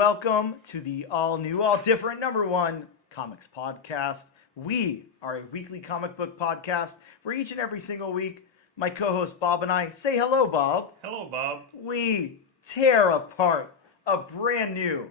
welcome to the all new, all different #1 comics podcast. We are a weekly comic book podcast where each and every single week, my co-host Bob and I say hello, Bob. Hello, Bob. We tear apart a brand new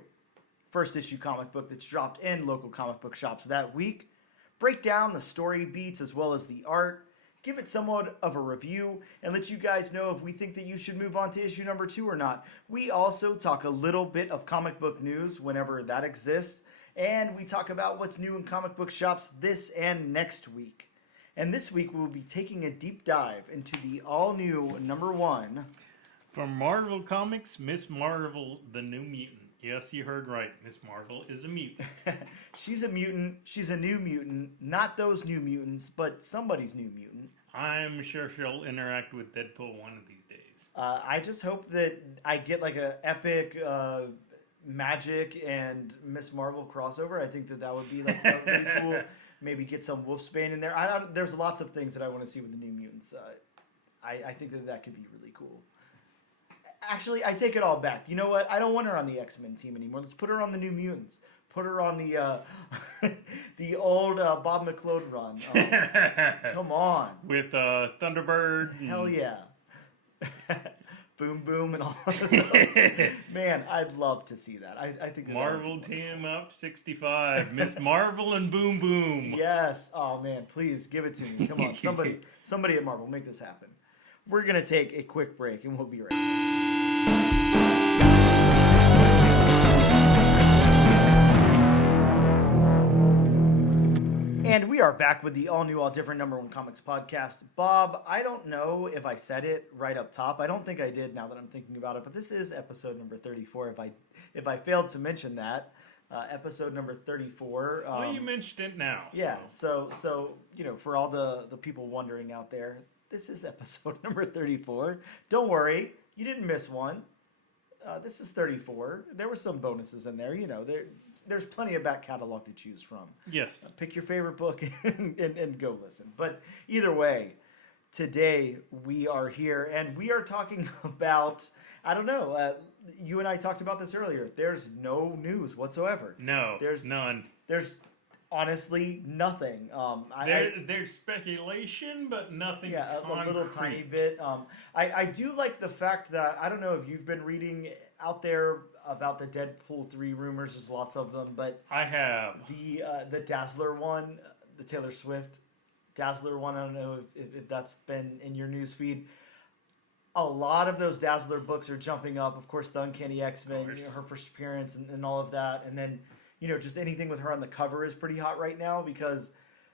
first issue comic book that's dropped in local comic book shops that week, break down the story beats as well as the art, give it somewhat of a review, and let you guys know if we think that you should move on to issue number 2 or not. We also talk a little bit of comic book news whenever that exists, and we talk about what's new in comic book shops this and next week. And this week we'll be taking a deep dive into the all-new #1. From Marvel Comics, Miss Marvel, the New Mutant. Yes, you heard right. Miss Marvel is a mutant. She's a mutant. She's a new mutant. Not those new mutants, but somebody's new mutant. I'm sure she'll interact with Deadpool one of these days. I just hope that I get like a epic Magic and Miss Marvel crossover. I think that would be like really cool. Maybe get some Wolfsbane in there. There's lots of things that I want to see with the new mutants. I think that could be really cool. Actually, I take it all back. You know what? I don't want her on the X-Men team anymore. Let's put her on the New Mutants. Put her on the the old Bob McLeod run. Come on. With Thunderbird. Hell yeah. Boom Boom and all of those. Man, I'd love to see that. I think Marvel Team Up 65. Miss Marvel and Boom Boom. Yes. Oh man, please give it to me. Come on, somebody at Marvel, make this happen. We're gonna take a quick break and we'll be right back. And we are back with the all-new, all-different #1 comics podcast. Bob, I don't know if I said it right up top. I don't think I did now that I'm thinking about it, but this is episode number 34. If I failed to mention that, episode number 34. Well, you mentioned it now. Yeah, so you know, for all the people wondering out there, this is episode number 34. Don't worry, you didn't miss one. This is 34. There were some bonuses in there. You know, there's plenty of back catalog to choose from. Yes. Pick your favorite book and go listen. But either way, today we are here and we are talking about, I don't know, you and I talked about this earlier. There's no news whatsoever. No, there's none. There's honestly nothing. There's speculation, but nothing concrete. A little tiny bit. I do like the fact that, I don't know if you've been reading out there about the Deadpool 3 rumors. There's lots of them, but I have. The Dazzler one, the Taylor Swift Dazzler one, I don't know if that's been in your news feed. A lot of those Dazzler books are jumping up. Of course, the Uncanny X-Men, her first appearance and all of that. And then, just anything with her on the cover is pretty hot right now because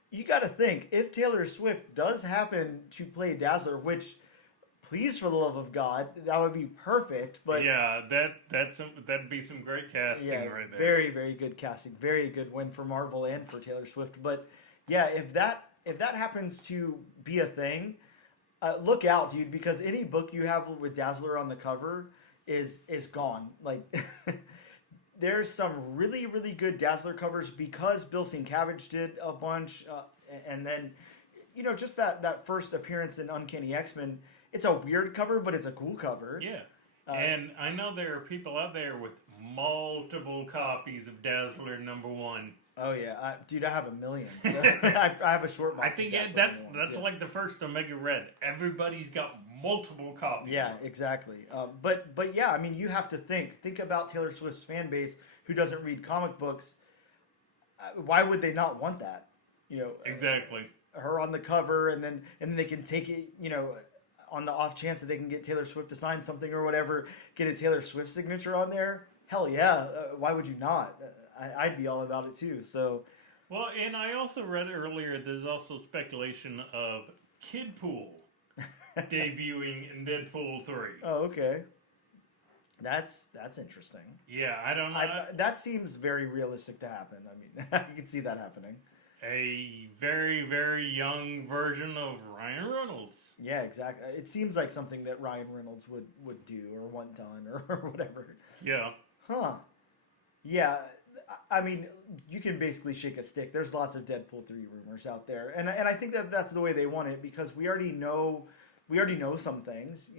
you got to think, if Taylor Swift does happen to play Dazzler, which, please, for the love of God, that would be perfect. But yeah, that'd be some great casting right there. Very, very good casting. Very good win for Marvel and for Taylor Swift. But yeah, if that happens to be a thing, look out, dude, because any book you have with Dazzler on the cover is gone. Like, there's some really, really good Dazzler covers because Bill Sienkiewicz did a bunch, and then, just that first appearance in Uncanny X-Men. It's a weird cover, but it's a cool cover. Yeah. And I know there are people out there with multiple copies of Dazzler #1. Oh, yeah. Dude, I have 1 million. So I have a short box. I think that's like the first Omega Red. Everybody's got multiple copies. Yeah, exactly. But yeah, I mean, you have to think about Taylor Swift's fan base who doesn't read comic books. Why would they not want that? Exactly. Her on the cover, and then they can take it, on the off chance that they can get Taylor Swift to sign something or whatever, get a Taylor Swift signature on there. Hell yeah. Why would you not? I'd be all about it too. So, well, and I also read earlier, there's also speculation of Kidpool debuting in Deadpool 3. Oh, okay. That's interesting. Yeah, I don't know. That seems very realistic to happen. I mean, you can see that happening. A very, very young version of Ryan Reynolds. Yeah, exactly. It seems like something that Ryan Reynolds would do or want done or whatever. Yeah. Huh. Yeah. I mean, you can basically shake a stick. There's lots of Deadpool 3 rumors out there. And I think that's the way they want it because we already know some things,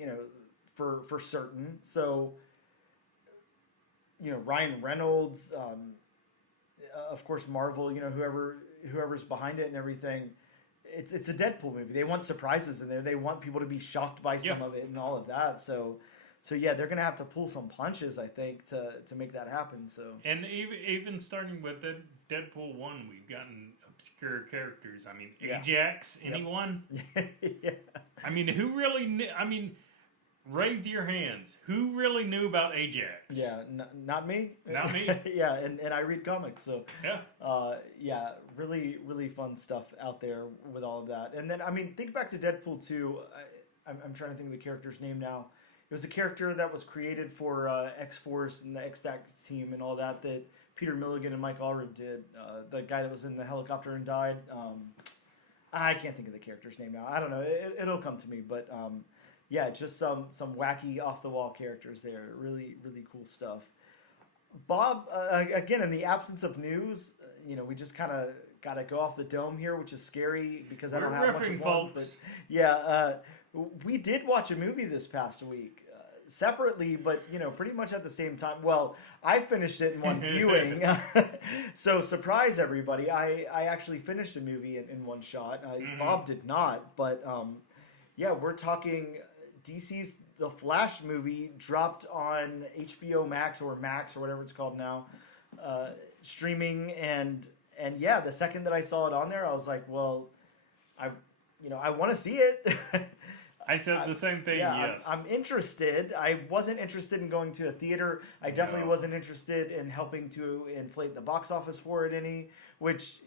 for certain. So Ryan Reynolds, of course Marvel, whoever's behind it and everything. It's a Deadpool movie. They want surprises in there. They want people to be shocked by some of it and all of that. So yeah, they're gonna have to pull some punches, I think, to make that happen. So and even starting with the Deadpool 1, we've gotten obscure characters. I mean, Ajax. Anyone? Yeah. I mean, who really knew? I mean, raise your hands. Who really knew about Ajax? Yeah, not me. Not me. Yeah, and I read comics, so yeah, really really fun stuff out there with all of that. And then I mean, think back to Deadpool 2. I'm trying to think of the character's name now. It was a character that was created for X-Force and the X-Tax team and all that Peter Milligan and Mike Allred did. The guy that was in the helicopter and died. I can't think of the character's name now. I don't know. It'll come to me. But yeah, just some wacky off-the-wall characters there. Really, really cool stuff. Bob, again, in the absence of news, we just kind of got to go off the dome here, which is scary because I don't have much of one. But yeah, we did watch a movie this past week. Separately, but pretty much at the same time. Well, I finished it in one viewing, so surprise everybody. I actually finished a movie in one shot. Bob did not, but yeah, we're talking DC's The Flash movie dropped on HBO Max or whatever it's called now, streaming, and yeah, the second that I saw it on there, I was like, well, I want to see it. I said the same thing, yes. I'm interested. I wasn't interested in going to a theater. I definitely wasn't interested in helping to inflate the box office for it any, which,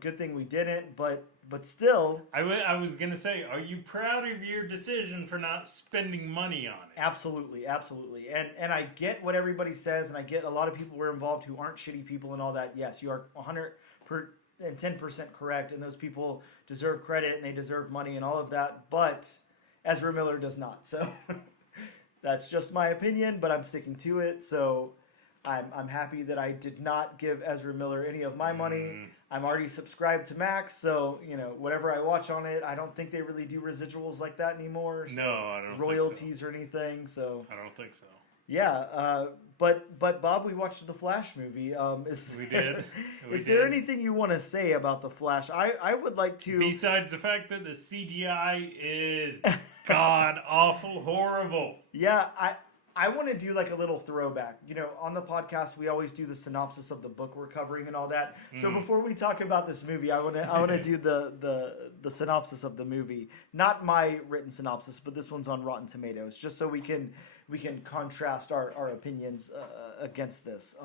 good thing we didn't, but still. I was going to say, are you proud of your decision for not spending money on it? Absolutely, absolutely. And I get what everybody says, and I get a lot of people were involved who aren't shitty people and all that. Yes, you are 110% correct, and those people deserve credit, and they deserve money and all of that, but Ezra Miller does not. So that's just my opinion, but I'm sticking to it. So I'm happy that I did not give Ezra Miller any of my money. I'm already subscribed to Max, so whatever I watch on it, I don't think they really do residuals like that anymore. So no, I don't royalties think so. Or anything. So I don't think so. Yeah, but Bob, we watched the Flash movie. We did. Is there anything you want to say about the Flash? I would like to. Besides the fact that the CGI is god awful horrible. Yeah, I want to do like a little throwback. On the podcast we always do the synopsis of the book we're covering and all that. So before we talk about this movie, I want to do the synopsis of the movie. Not my written synopsis, but this one's on Rotten Tomatoes, just so we can contrast our opinions against this.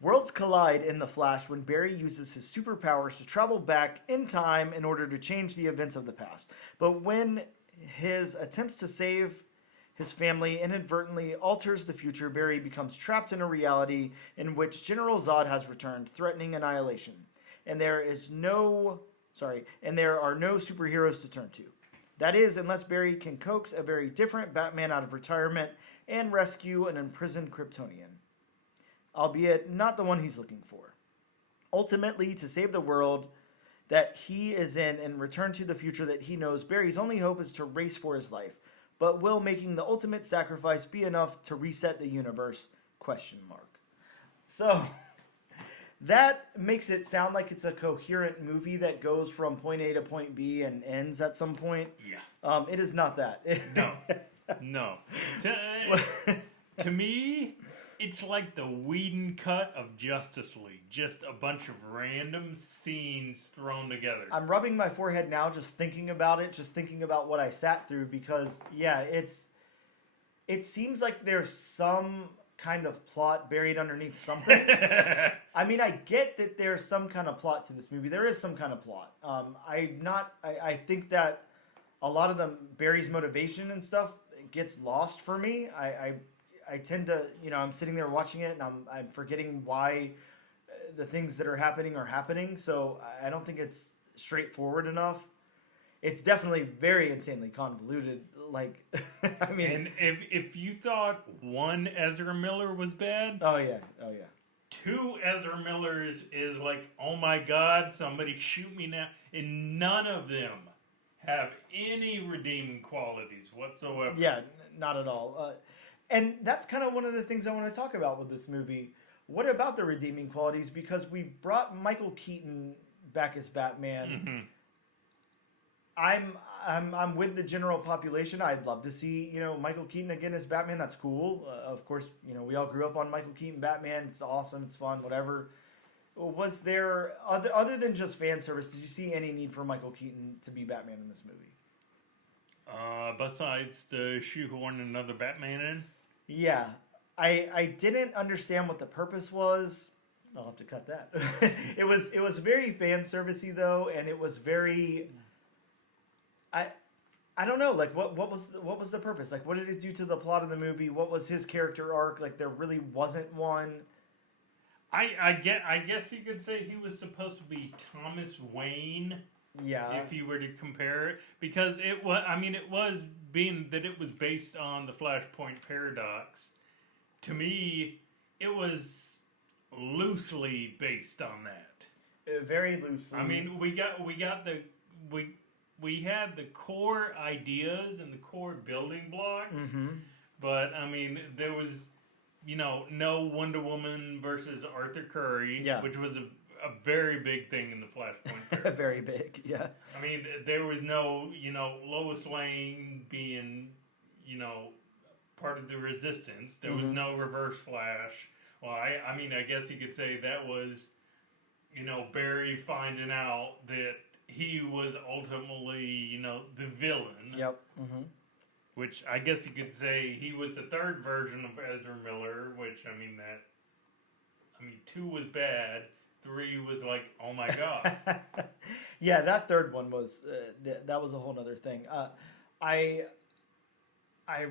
Worlds collide in The Flash when Barry uses his superpowers to travel back in time in order to change the events of the past. But when his attempts to save his family inadvertently alters the future, Barry becomes trapped in a reality in which General Zod has returned, threatening annihilation. And there are no superheroes to turn to. That is, unless Barry can coax a very different Batman out of retirement and rescue an imprisoned Kryptonian, albeit not the one he's looking for. Ultimately, to save the world that he is in and return to the future that he knows, Barry's only hope is to race for his life. But will making the ultimate sacrifice be enough to reset the universe? ? So that makes it sound like it's a coherent movie that goes from point A to point B and ends at some point. Yeah. It is not that. No. To me, it's like the Whedon cut of Justice League. Just a bunch of random scenes thrown together. I'm rubbing my forehead now just thinking about it, just thinking about what I sat through, because, yeah, it seems like there's some kind of plot buried underneath something. I mean, I get that there's some kind of plot to this movie. There is some kind of plot. I think that a lot of Barry's motivation and stuff gets lost for me. I tend to, I'm sitting there watching it and I'm forgetting why the things that are happening. So I don't think it's straightforward enough. It's definitely very insanely convoluted. Like, I mean, and if you thought one Ezra Miller was bad, oh yeah, two Ezra Millers is like, oh my God, somebody shoot me now, and none of them have any redeeming qualities whatsoever. Yeah, not at all. And that's kind of one of the things I want to talk about with this movie. What about the redeeming qualities? Because we brought Michael Keaton back as Batman. I'm with the general population. I'd love to see, Michael Keaton again as Batman. That's cool. Of course, we all grew up on Michael Keaton Batman. It's awesome. It's fun. Whatever. Was there other than just fan service? Did you see any need for Michael Keaton to be Batman in this movie? Besides the shoehorn another Batman in? Yeah. I didn't understand what the purpose was. I'll have to cut that. It was very fan servicey though, and it was very. I don't know. Like what was the purpose? Like what did it do to the plot of the movie? What was his character arc? Like there really wasn't one. I guess you could say he was supposed to be Thomas Wayne. Yeah. If you were to compare it, because it was being that it was based on the Flashpoint paradox. To me, it was loosely based on that. Very loosely. I mean, we had the core ideas and the core building blocks, but I mean, there was, no Wonder Woman versus Arthur Curry, which was a very big thing in the Flashpoint paradox. Very big, yeah. I mean, there was no, Lois Lane being, part of the Resistance. There was no Reverse Flash. Well, I mean, I guess you could say that was, Barry finding out that he was ultimately, the villain. Yep. Which I guess you could say he was the third version of Ezra Miller, which, 2 was bad. 3 was like, oh my God. Yeah, that third one was, that was a whole other thing. I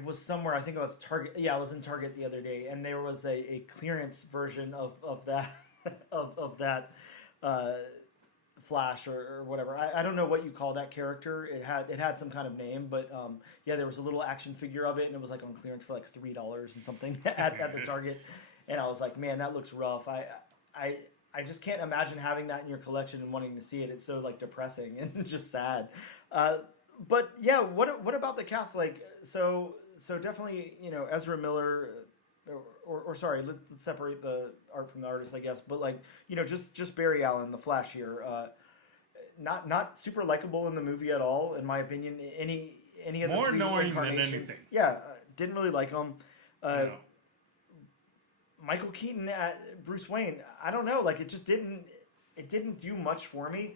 was somewhere, I think it was Target. Yeah, I was in Target the other day, and there was a clearance version of that of that Flash or whatever. I don't know what you call that character. It had some kind of name, but yeah, there was a little action figure of it, and it was like on clearance for like $3 and something at the Target. And I was like, man, that looks rough. I just can't imagine having that in your collection and wanting to see it. It's so like depressing and just sad. But yeah, what about the cast? Like, so definitely, Ezra Miller, or sorry, let's separate the art from the artist, I guess. But like, just Barry Allen, the Flash here, not super likable in the movie at all, in my opinion. Any of the more three annoying than incarnations. anything. Yeah, didn't really like him. Michael Keaton at Bruce Wayne, I don't know, like it didn't do much for me,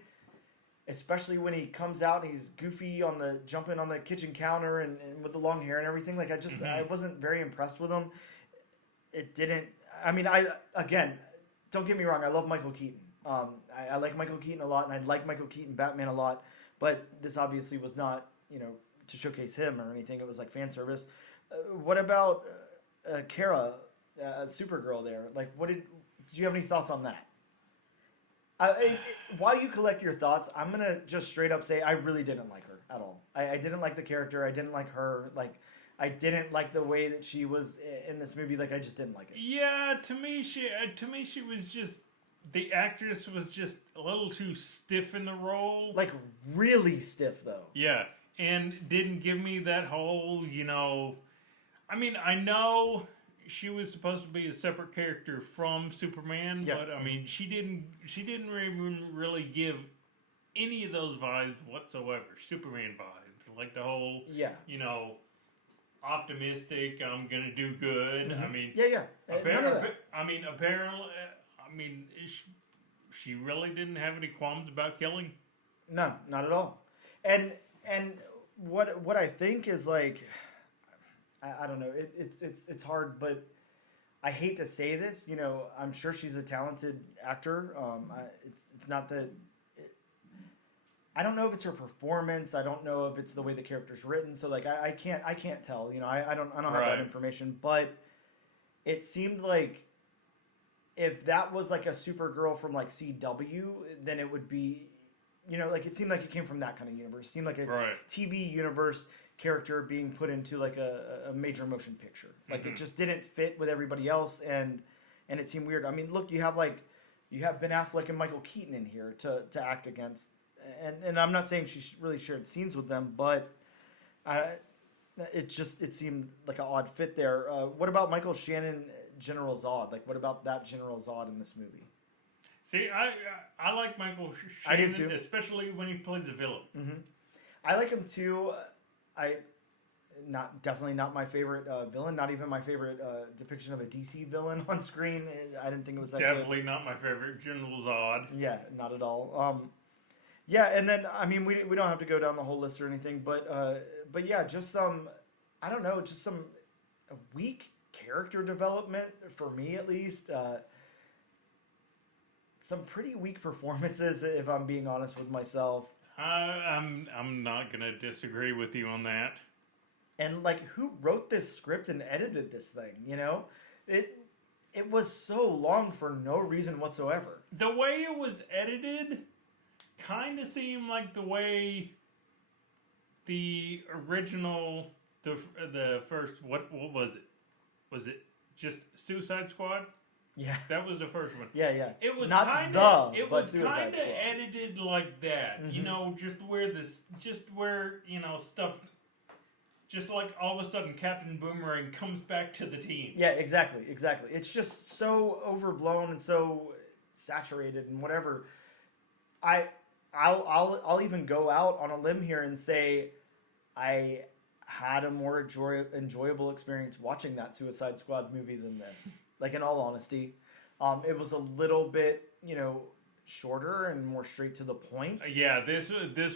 especially when he comes out and he's goofy jumping on the kitchen counter and with the long hair and everything. Like I wasn't very impressed with him. It didn't, again, don't get me wrong, I love Michael Keaton. I like Michael Keaton a lot, and I like Michael Keaton Batman a lot, but this obviously was not, to showcase him or anything. It was like fan service. What about Kara, Supergirl there? Like, did you have any thoughts on that? While you collect your thoughts, I'm going to just straight up say I really didn't like her at all. I didn't like the character. I didn't like her. Like, I didn't like the way that she was in this movie. Like, I just didn't like it. Yeah, to me, she was just, the actress was just a little too stiff in the role. Like, really stiff, though. Yeah, and didn't give me that whole, I know she was supposed to be a separate character from Superman, but she didn't even really give any of those vibes whatsoever. Superman vibes, like the whole, optimistic, I'm gonna do good. Apparently, she really didn't have any qualms about killing. No, not at all. And what I think is like, I don't know. It's hard, but I hate to say this. I'm sure she's a talented actor. It's not that. I don't know if it's her performance. I don't know if it's the way the character's written. So like I can't tell. I don't have that information. But it seemed like if that was like a Supergirl from like CW, then it would be, like it seemed like it came from that kind of universe. It seemed like a TV universe character being put into like a major motion picture. Like it just didn't fit with everybody else, and it seemed weird. I mean, look, you have Ben Affleck and Michael Keaton in here to act against, and I'm not saying she really shared scenes with them, but it seemed like an odd fit there. What about Michael Shannon, General Zod? Like, what about that General Zod in this movie? See, I like Michael I do Shannon, too. especially when he plays a villain. Mm-hmm. I like him too. Definitely not my favorite villain. Not even my favorite depiction of a DC villain on screen. I didn't think it was that Definitely good. not my favorite General Zod. Yeah, not at all. Yeah, and then I mean we don't have to go down the whole list or anything, but yeah, just some I don't know, just some weak character development for me at least. Some pretty weak performances, if I'm being honest with myself. I'm not gonna disagree with you on that. And like, who wrote this script and edited this thing? You know, it was so long for no reason whatsoever. The way it was edited kind of seemed like the way the original, the first, what was it? Was it just Suicide Squad? Yeah, that was the first one. Yeah. It was not kind of Suicide Squad. edited like that. Mm-hmm. You know, just where you know stuff. Just like all of a sudden Captain Boomerang comes back to the team. Yeah, exactly. It's just so overblown and so saturated and whatever. I'll even go out on a limb here and say I had a more enjoyable experience watching that Suicide Squad movie than this. Like, in all honesty, it was a little bit, shorter and more straight to the point. Yeah, this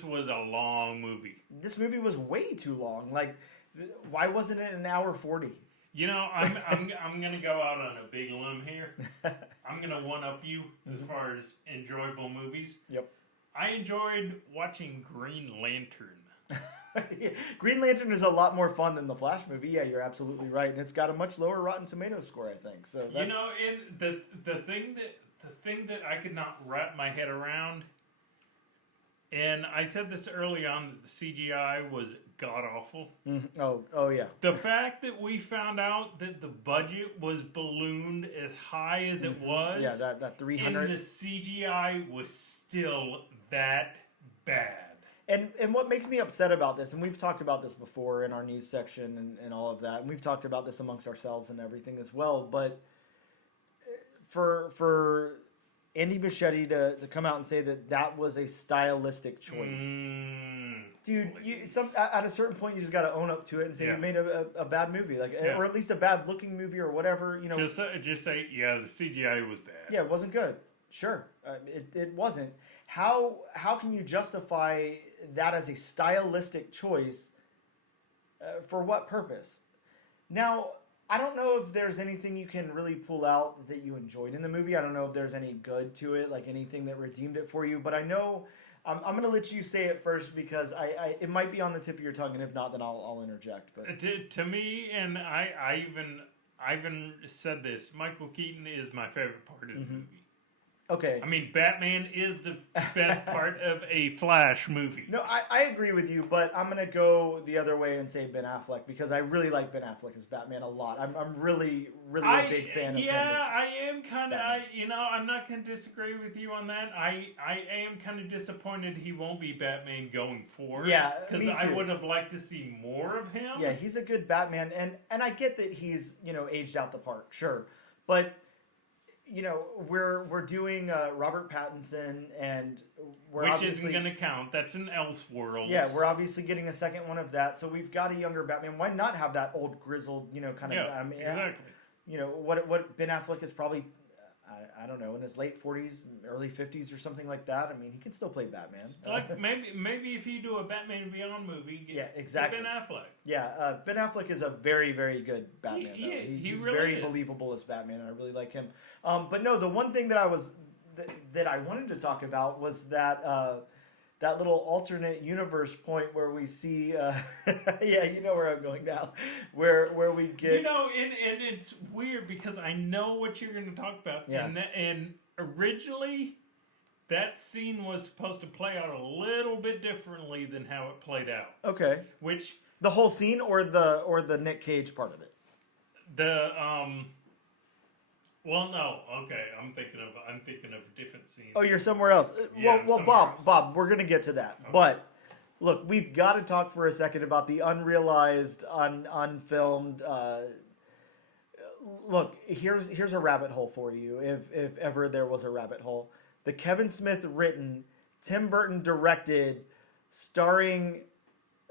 was a long movie. This movie was way too long. Like, why wasn't it an hour 40? You know, I'm gonna go out on a big limb here. I'm gonna one up you as far as enjoyable movies. Yep. I enjoyed watching Green Lantern. Green Lantern is a lot more fun than the Flash movie. Yeah, you're absolutely right, and it's got a much lower Rotten Tomatoes score, I think. So that's... You know, and the thing that I could not wrap my head around, and I said this early on, that the CGI was god awful. Mm-hmm. Oh yeah. The fact that we found out that the budget was ballooned as high as it was, yeah, that 300, and the CGI was still that bad. And what makes me upset about this, and we've talked about this before in our news section and all of that, and we've talked about this amongst ourselves and everything as well, but for Andy Muschietti to come out and say that was a stylistic choice. Dude, at a certain point you just got to own up to it and say you made a bad movie, or at least a bad looking movie or whatever. Just say the CGI was bad. Yeah, it wasn't good. Sure, it wasn't. How can you justify that as a stylistic choice? For what purpose? Now, I don't know if there's anything you can really pull out that you enjoyed in the movie. I don't know if there's any good to it, like anything that redeemed it for you. But I know I'm going to let you say it first because it might be on the tip of your tongue, and if not, then I'll interject. But to me, and I even said this, Michael Keaton is my favorite part of the movie. Okay. I mean, Batman is the best part of a Flash movie. No, I agree with you, but I'm going to go the other way and say Ben Affleck because I really like Ben Affleck as Batman a lot. I'm really a big fan of him. Yeah, I am kind of, I'm not going to disagree with you on that. I am kind of disappointed he won't be Batman going forward. Yeah, because I would have liked to see more of him. Yeah, he's a good Batman, and I get that he's, aged out the part, sure. But... we're doing Robert Pattinson, and which isn't going to count. That's an Elseworlds. Yeah, we're obviously getting a second one of that. So we've got a younger Batman. Why not have that old grizzled, kind of? Yeah, exactly. What Ben Affleck is probably, I don't know, in his late 40s, early 50s, or something like that. I mean, he can still play Batman. Like maybe if you do a Batman Beyond movie, exactly. Ben Affleck. Yeah, Ben Affleck is a very, very good Batman. He's really very is. Believable as Batman, and I really like him. But no, the one thing that I wanted to talk about was that little alternate universe point where we see, yeah, you know where I'm going now, where we get, and it's weird because I know what you're going to talk about, and originally that scene was supposed to play out a little bit differently than how it played out. Okay, which the whole scene or the Nick Cage part of it? Well, no. Okay, I'm thinking of a different scene. Oh, you're somewhere else. Yeah, Well, Bob, we're gonna get to that. Okay. But Look, we've got to talk for a second about the unrealized, unfilmed. Look, here's a rabbit hole for you, if ever there was a rabbit hole. The Kevin Smith written, Tim Burton directed, starring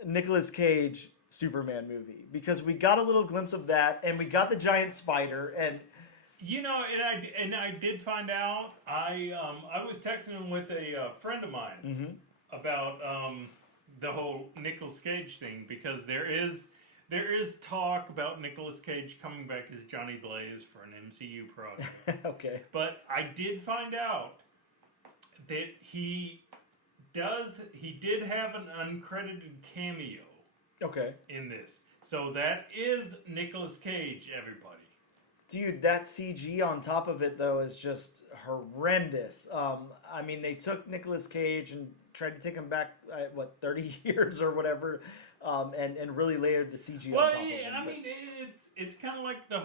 Nicolas Cage Superman movie, because we got a little glimpse of that, and we got the giant spider, and You know, and I did find out. I was texting with a friend of mine about the whole Nicolas Cage thing, because there is talk about Nicolas Cage coming back as Johnny Blaze for an MCU project. okay. But I did find out that he did have an uncredited cameo Okay. in this. So that is Nicolas Cage, everybody. Dude, that CG on top of it, though, is just horrendous. I mean, they took Nicolas Cage and tried to take him back, 30 years or whatever, and really layered the CG on top of him. I mean, it's kind of like the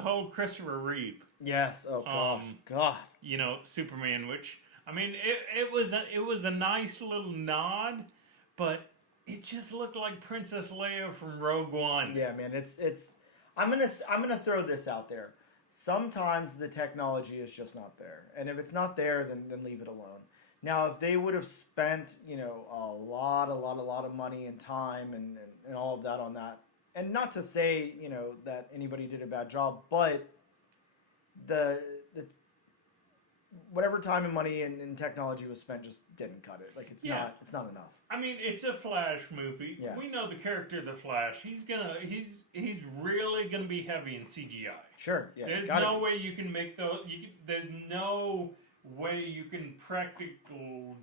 whole Christopher Reeve. Yes. Oh, gosh. God. You know, Superman, which, I mean, it was a nice little nod, but it just looked like Princess Leia from Rogue One. Yeah, man, it's... I'm gonna throw this out there. Sometimes the technology is just not there, and if it's not there, then leave it alone. Now, if they would have spent, you know, a lot of money and time and all of that on that, and not to say, you know, that anybody did a bad job, but the whatever time and money and technology was spent just didn't cut it. Like, it's not enough. I mean, it's a Flash movie. Yeah. We know the character of the Flash. He's really gonna be heavy in CGI. Sure. Yeah. There's no way you can make those. There's no way you can practically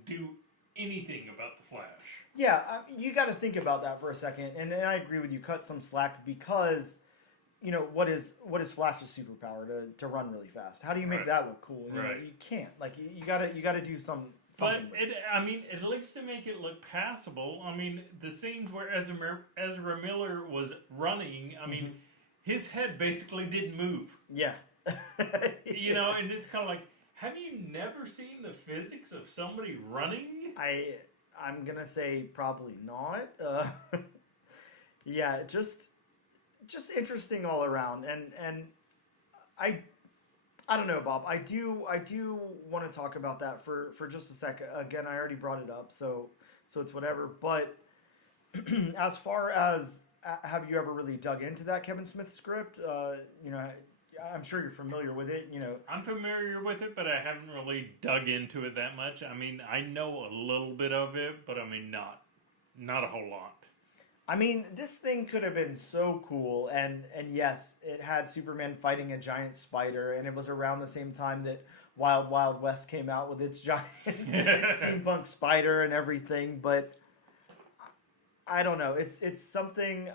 do anything about the Flash. Yeah, you got to think about that for a second, and I agree with you. Cut some slack, because, you know, what is Flash's superpower? To run really fast. How do you make that look cool? You know, you can't. Like, you gotta do something. But I mean, at least to make it look passable. I mean, the scenes where Ezra Miller was running, I mean, his head basically didn't move. Yeah. You know, and it's kind of like, have you never seen the physics of somebody running? I'm gonna say probably not. Yeah, just interesting all around, and I don't know, Bob. I do want to talk about that for just a second. Again, I already brought it up, so it's whatever. But as far as have you ever really dug into that Kevin Smith script? You know, I'm sure you're familiar with it. You know, I'm familiar with it, but I haven't really dug into it that much. I mean, I know a little bit of it, but I mean, not a whole lot. I mean, this thing could have been so cool, and yes, it had Superman fighting a giant spider, and it was around the same time that Wild Wild West came out with its giant steampunk spider and everything. But I don't know, it's something.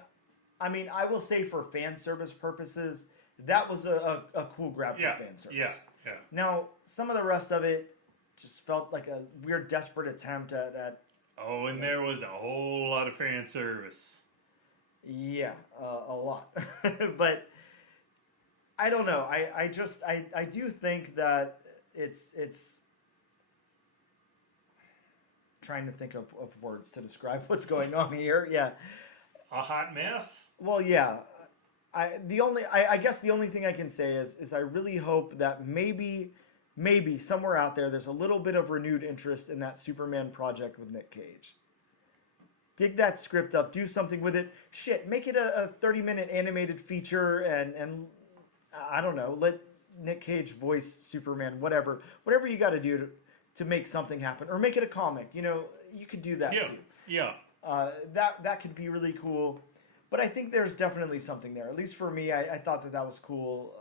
I mean, I will say for fan service purposes, that was a cool grab for fan service. Yeah. Now, some of the rest of it just felt like a weird, desperate attempt at Oh, and there was a whole lot of fan service. Yeah, a lot. But I don't know. I do think that it's trying to think of words to describe what's going on here. Yeah. A hot mess? Well, yeah. I guess the only thing I can say is I really hope that maybe somewhere out there's a little bit of renewed interest in that Superman project with Nick Cage. Dig that script up, do something with it. Shit, make it a 30-minute animated feature, and I don't know, let Nick Cage voice Superman, whatever you got to do to make something happen, or make it a comic. You know, you could do that too. Yeah. That could be really cool. But I think there's definitely something there. At least for me, I thought that was cool.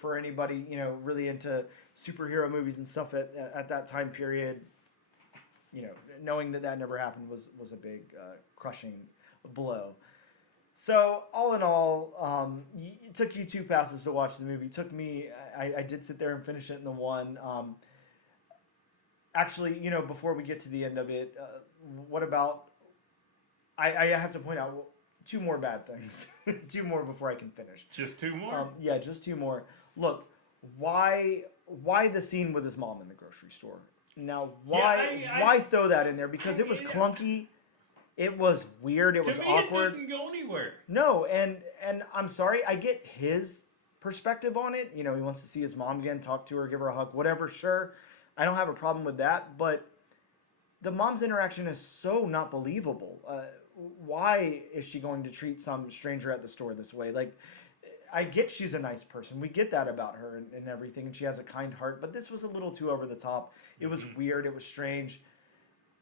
For anybody, you know, really into superhero movies and stuff at that time period, you know, knowing that never happened was a big crushing blow. So all in all, it took you 2 passes to watch the movie. It took me, I did sit there and finish it in the one. Actually, you know, before we get to the end of it, what about? I have to point out 2 more bad things. 2 more before I can finish. Just 2 more? Yeah, just 2 more. Look, why the scene with his mom in the grocery store? Now, why throw that in there? Because it was clunky. It was weird. It was awkward. It didn't go anywhere. No, and I'm sorry. I get his perspective on it. You know, he wants to see his mom again, talk to her, give her a hug, whatever. Sure, I don't have a problem with that. But the mom's interaction is so not believable. Why is she going to treat some stranger at the store this way? Like, I get she's a nice person. We get that about her and everything, and she has a kind heart. But this was a little too over the top. It was weird. It was strange.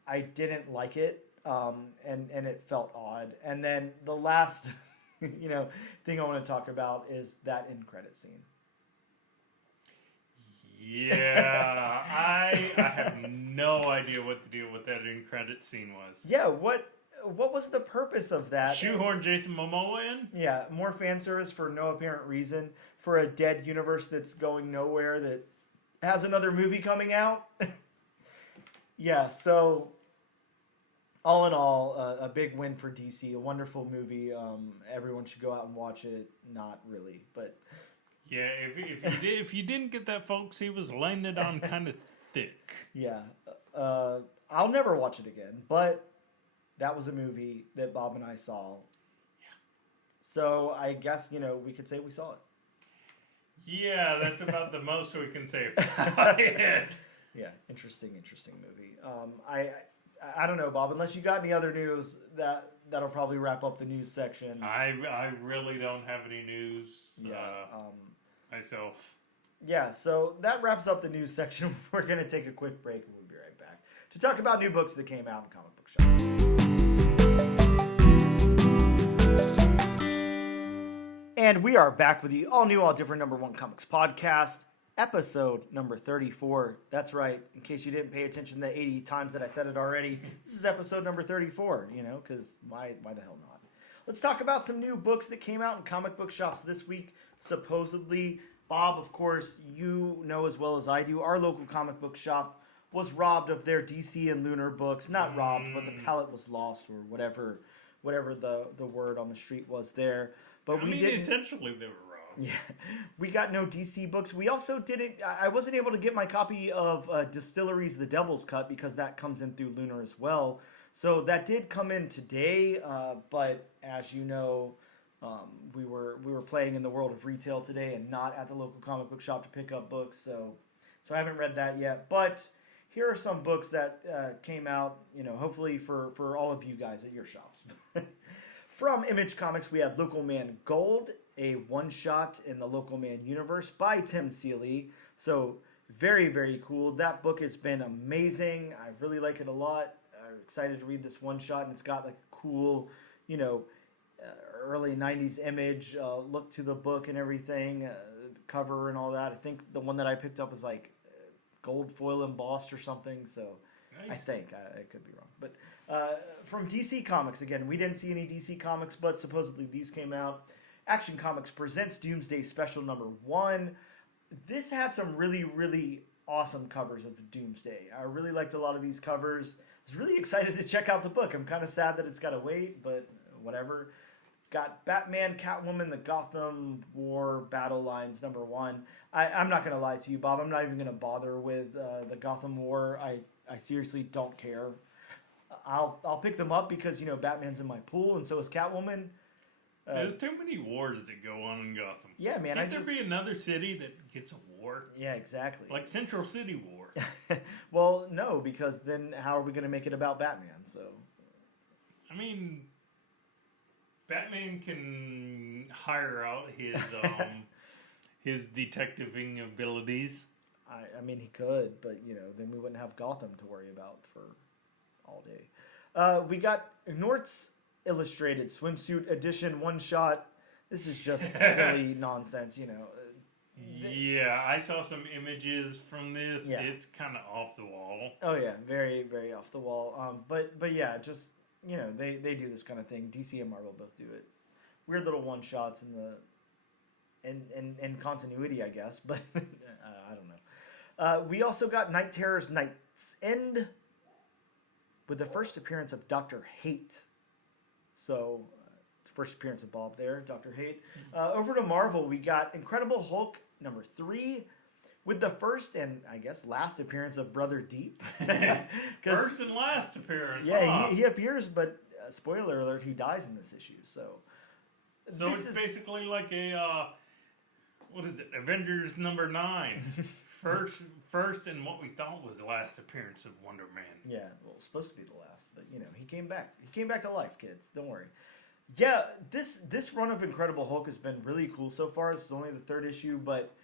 I didn't like it. And it felt odd. And then the last, thing I want to talk about is that end credit scene. Yeah, I have no idea what the deal with that end credit scene was. Yeah, what was the purpose of that? Shoehorn Jason Momoa in? Yeah, more fan service for no apparent reason for a dead universe that's going nowhere that has another movie coming out. Yeah, so all in all, a big win for DC. A wonderful movie. Everyone should go out and watch it. Not really, but yeah. If you didn't get that, folks, he was laying it on kind of thick. Yeah, I'll never watch it again. But that was a movie that Bob and I saw. Yeah. So I guess we could say we saw it. Yeah, that's about the most we can say about it. Yeah, interesting movie. I don't know, Bob. Unless you got any other news, that'll probably wrap up the news section. I really don't have any news myself. Yeah, so that wraps up the news section. We're going to take a quick break, and we'll be right back to talk about new books that came out in comic book shops. And we are back with the all-new, all-different #1 Comics podcast. Episode number 34. That's right. In case you didn't pay attention the 80 times that I said it already, this is episode number 34, because why the hell not? Let's talk about some new books that came out in comic book shops this week, supposedly. Bob, of course, you know as well as I do, our local comic book shop was robbed of their DC and Lunar books. Not robbed, but the pallet was lost or whatever the word on the street was there. But essentially they were wrong. Yeah, we got no DC books. We also didn't. I wasn't able to get my copy of Distillery's The Devil's Cut because that comes in through Lunar as well. So that did come in today. But as you know, we were playing in the world of retail today and not at the local comic book shop to pick up books. So I haven't read that yet. But here are some books that came out. Hopefully for all of you guys at your shops. From Image Comics, we have Local Man Gold, a one-shot in the Local Man universe by Tim Seeley. So very, very cool. That book has been amazing. I really like it a lot. I'm excited to read this one-shot, and it's got like a cool, early 90s image look to the book and everything, cover and all that. I think the one that I picked up was like gold foil embossed or something, so nice. I think. I could be wrong. But from DC Comics, again, we didn't see any DC Comics, but supposedly these came out. Action Comics presents Doomsday Special #1. This had some really, really awesome covers of Doomsday. I really liked a lot of these covers. I was really excited to check out the book. I'm kind of sad that it's got to wait, but whatever. Got Batman, Catwoman, the Gotham War Battle Lines #1. I'm not going to lie to you, Bob. I'm not even going to bother with the Gotham War. I seriously don't care. I'll pick them up because, Batman's in my pool, and so is Catwoman. There's too many wars that go on in Gotham. Yeah, man. Can't there be another city that gets a war? Yeah, exactly. Like Central City War. Well, no, because then how are we going to make it about Batman? So, I mean, Batman can hire out his his detectiving abilities. I mean, he could, but then we wouldn't have Gotham to worry about for all day. We got Nort's Illustrated Swimsuit Edition one-shot. This is just silly nonsense, Yeah, I saw some images from this. Yeah. It's kind of off the wall. Oh yeah, very, very off the wall. But yeah, just they do this kind of thing. DC and Marvel both do it. Weird little one-shots in continuity, I guess. But I don't know. We also got Night Terror's Night's End with the first appearance of Dr. Hate. So, first appearance of Bob there, Dr. Hate. Over to Marvel, we got Incredible Hulk #3 with the first and I guess last appearance of Brother Deep. First and last appearance. Yeah, he appears, but spoiler alert, he dies in this issue. So it's basically like a what is it? Avengers #9. First and what we thought was the last appearance of Wonder Man. Yeah, well, it's supposed to be the last, but he came back. He came back to life, kids. Don't worry. Yeah, this run of Incredible Hulk has been really cool so far. This is only the 3rd issue, but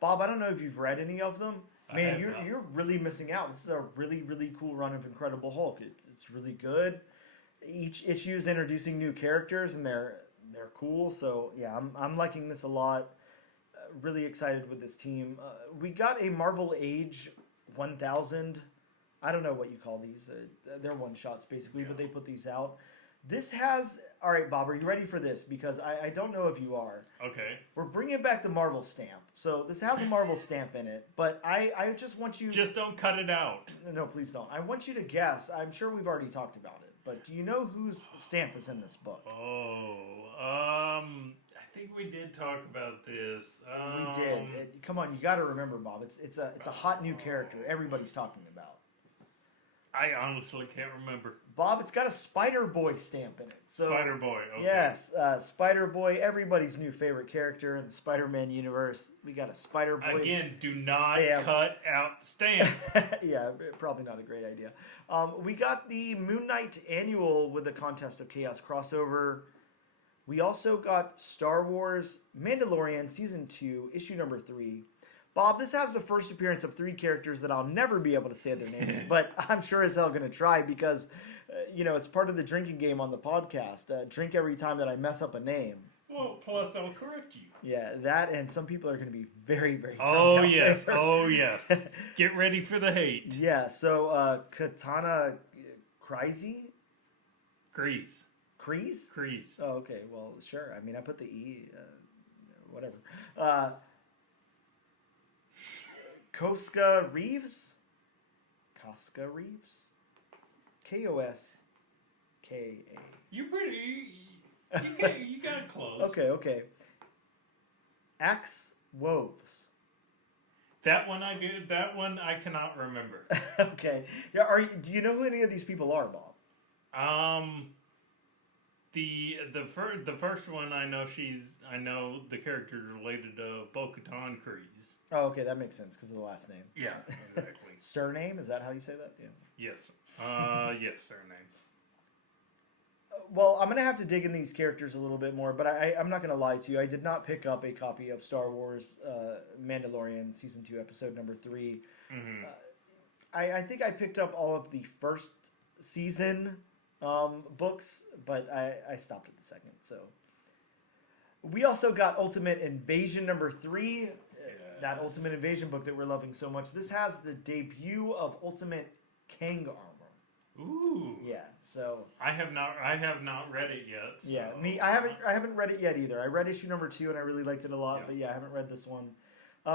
Bob, I don't know if you've read any of them. Man, you're really missing out. This is a really, really cool run of Incredible Hulk. It's really good. Each issue is introducing new characters, and they're cool. So yeah, I'm liking this a lot. Really excited with this team. We got a Marvel Age 1000. I don't know what you call these. They're one shots basically, but they put these out. This has... All right, Bob, are you ready for this? Because I don't know if you are. Okay. We're bringing back the Marvel stamp. So this has a Marvel stamp in it, but I just want you... Just don't cut it out. No, please don't. I want you to guess. I'm sure we've already talked about it, but do you know whose stamp is in this book? I think we did talk about this. We did. Come on, you got to remember, Bob. It's a hot new character everybody's talking about. I honestly can't remember. Bob, it's got a Spider-Boy stamp in it. So, Spider-Boy, okay. Yes, Spider-Boy, everybody's new favorite character in the Spider-Man universe. We got a Spider-Boy Again, do not stamp. cut out the stamp. Yeah, probably not a great idea. We got the Moon Knight annual with the Contest of Chaos crossover. We also got Star Wars Mandalorian Season 2, issue number 3. Bob, this has the first appearance of 3 characters that I'll never be able to say their names, but I'm sure as hell going to try because, it's part of the drinking game on the podcast. Drink every time that I mess up a name. Well, plus I'll correct you. Yeah, that and some people are going to be very, very drunk. Oh, yes. Oh, yes. Get ready for the hate. Yeah, so Katana Kryze? Kreese. Kreese? Kreese. Oh, okay. Well, sure. I mean, I put the E, whatever. Koska Reeves? Koska Reeves? Koska. You got close. Okay. Axe Woves. That one I did. That one I cannot remember. Okay. Yeah. Do you know who any of these people are, Bob? The first one I know the character's related to Bo-Katan Kryze. Oh, okay, that makes sense because of the last name. Yeah, exactly. Surname, is that how you say that? Yeah. Yes. Yes, surname. Well, I'm going to have to dig in these characters a little bit more, but I'm not going to lie to you. I did not pick up a copy of Star Wars Mandalorian Season 2, Episode number 3. Mm-hmm. I think I picked up all of the first season books, but I stopped at the second. So we also got Ultimate Invasion number 3. Yes. That Ultimate Invasion book that we're loving so much. This has the debut of Ultimate Kang armor. Ooh. Yeah. So I have not read it yet. So. Yeah, I haven't read it yet either. I read issue number 2 and I really liked it a lot, Yeah. but yeah, I haven't read this one.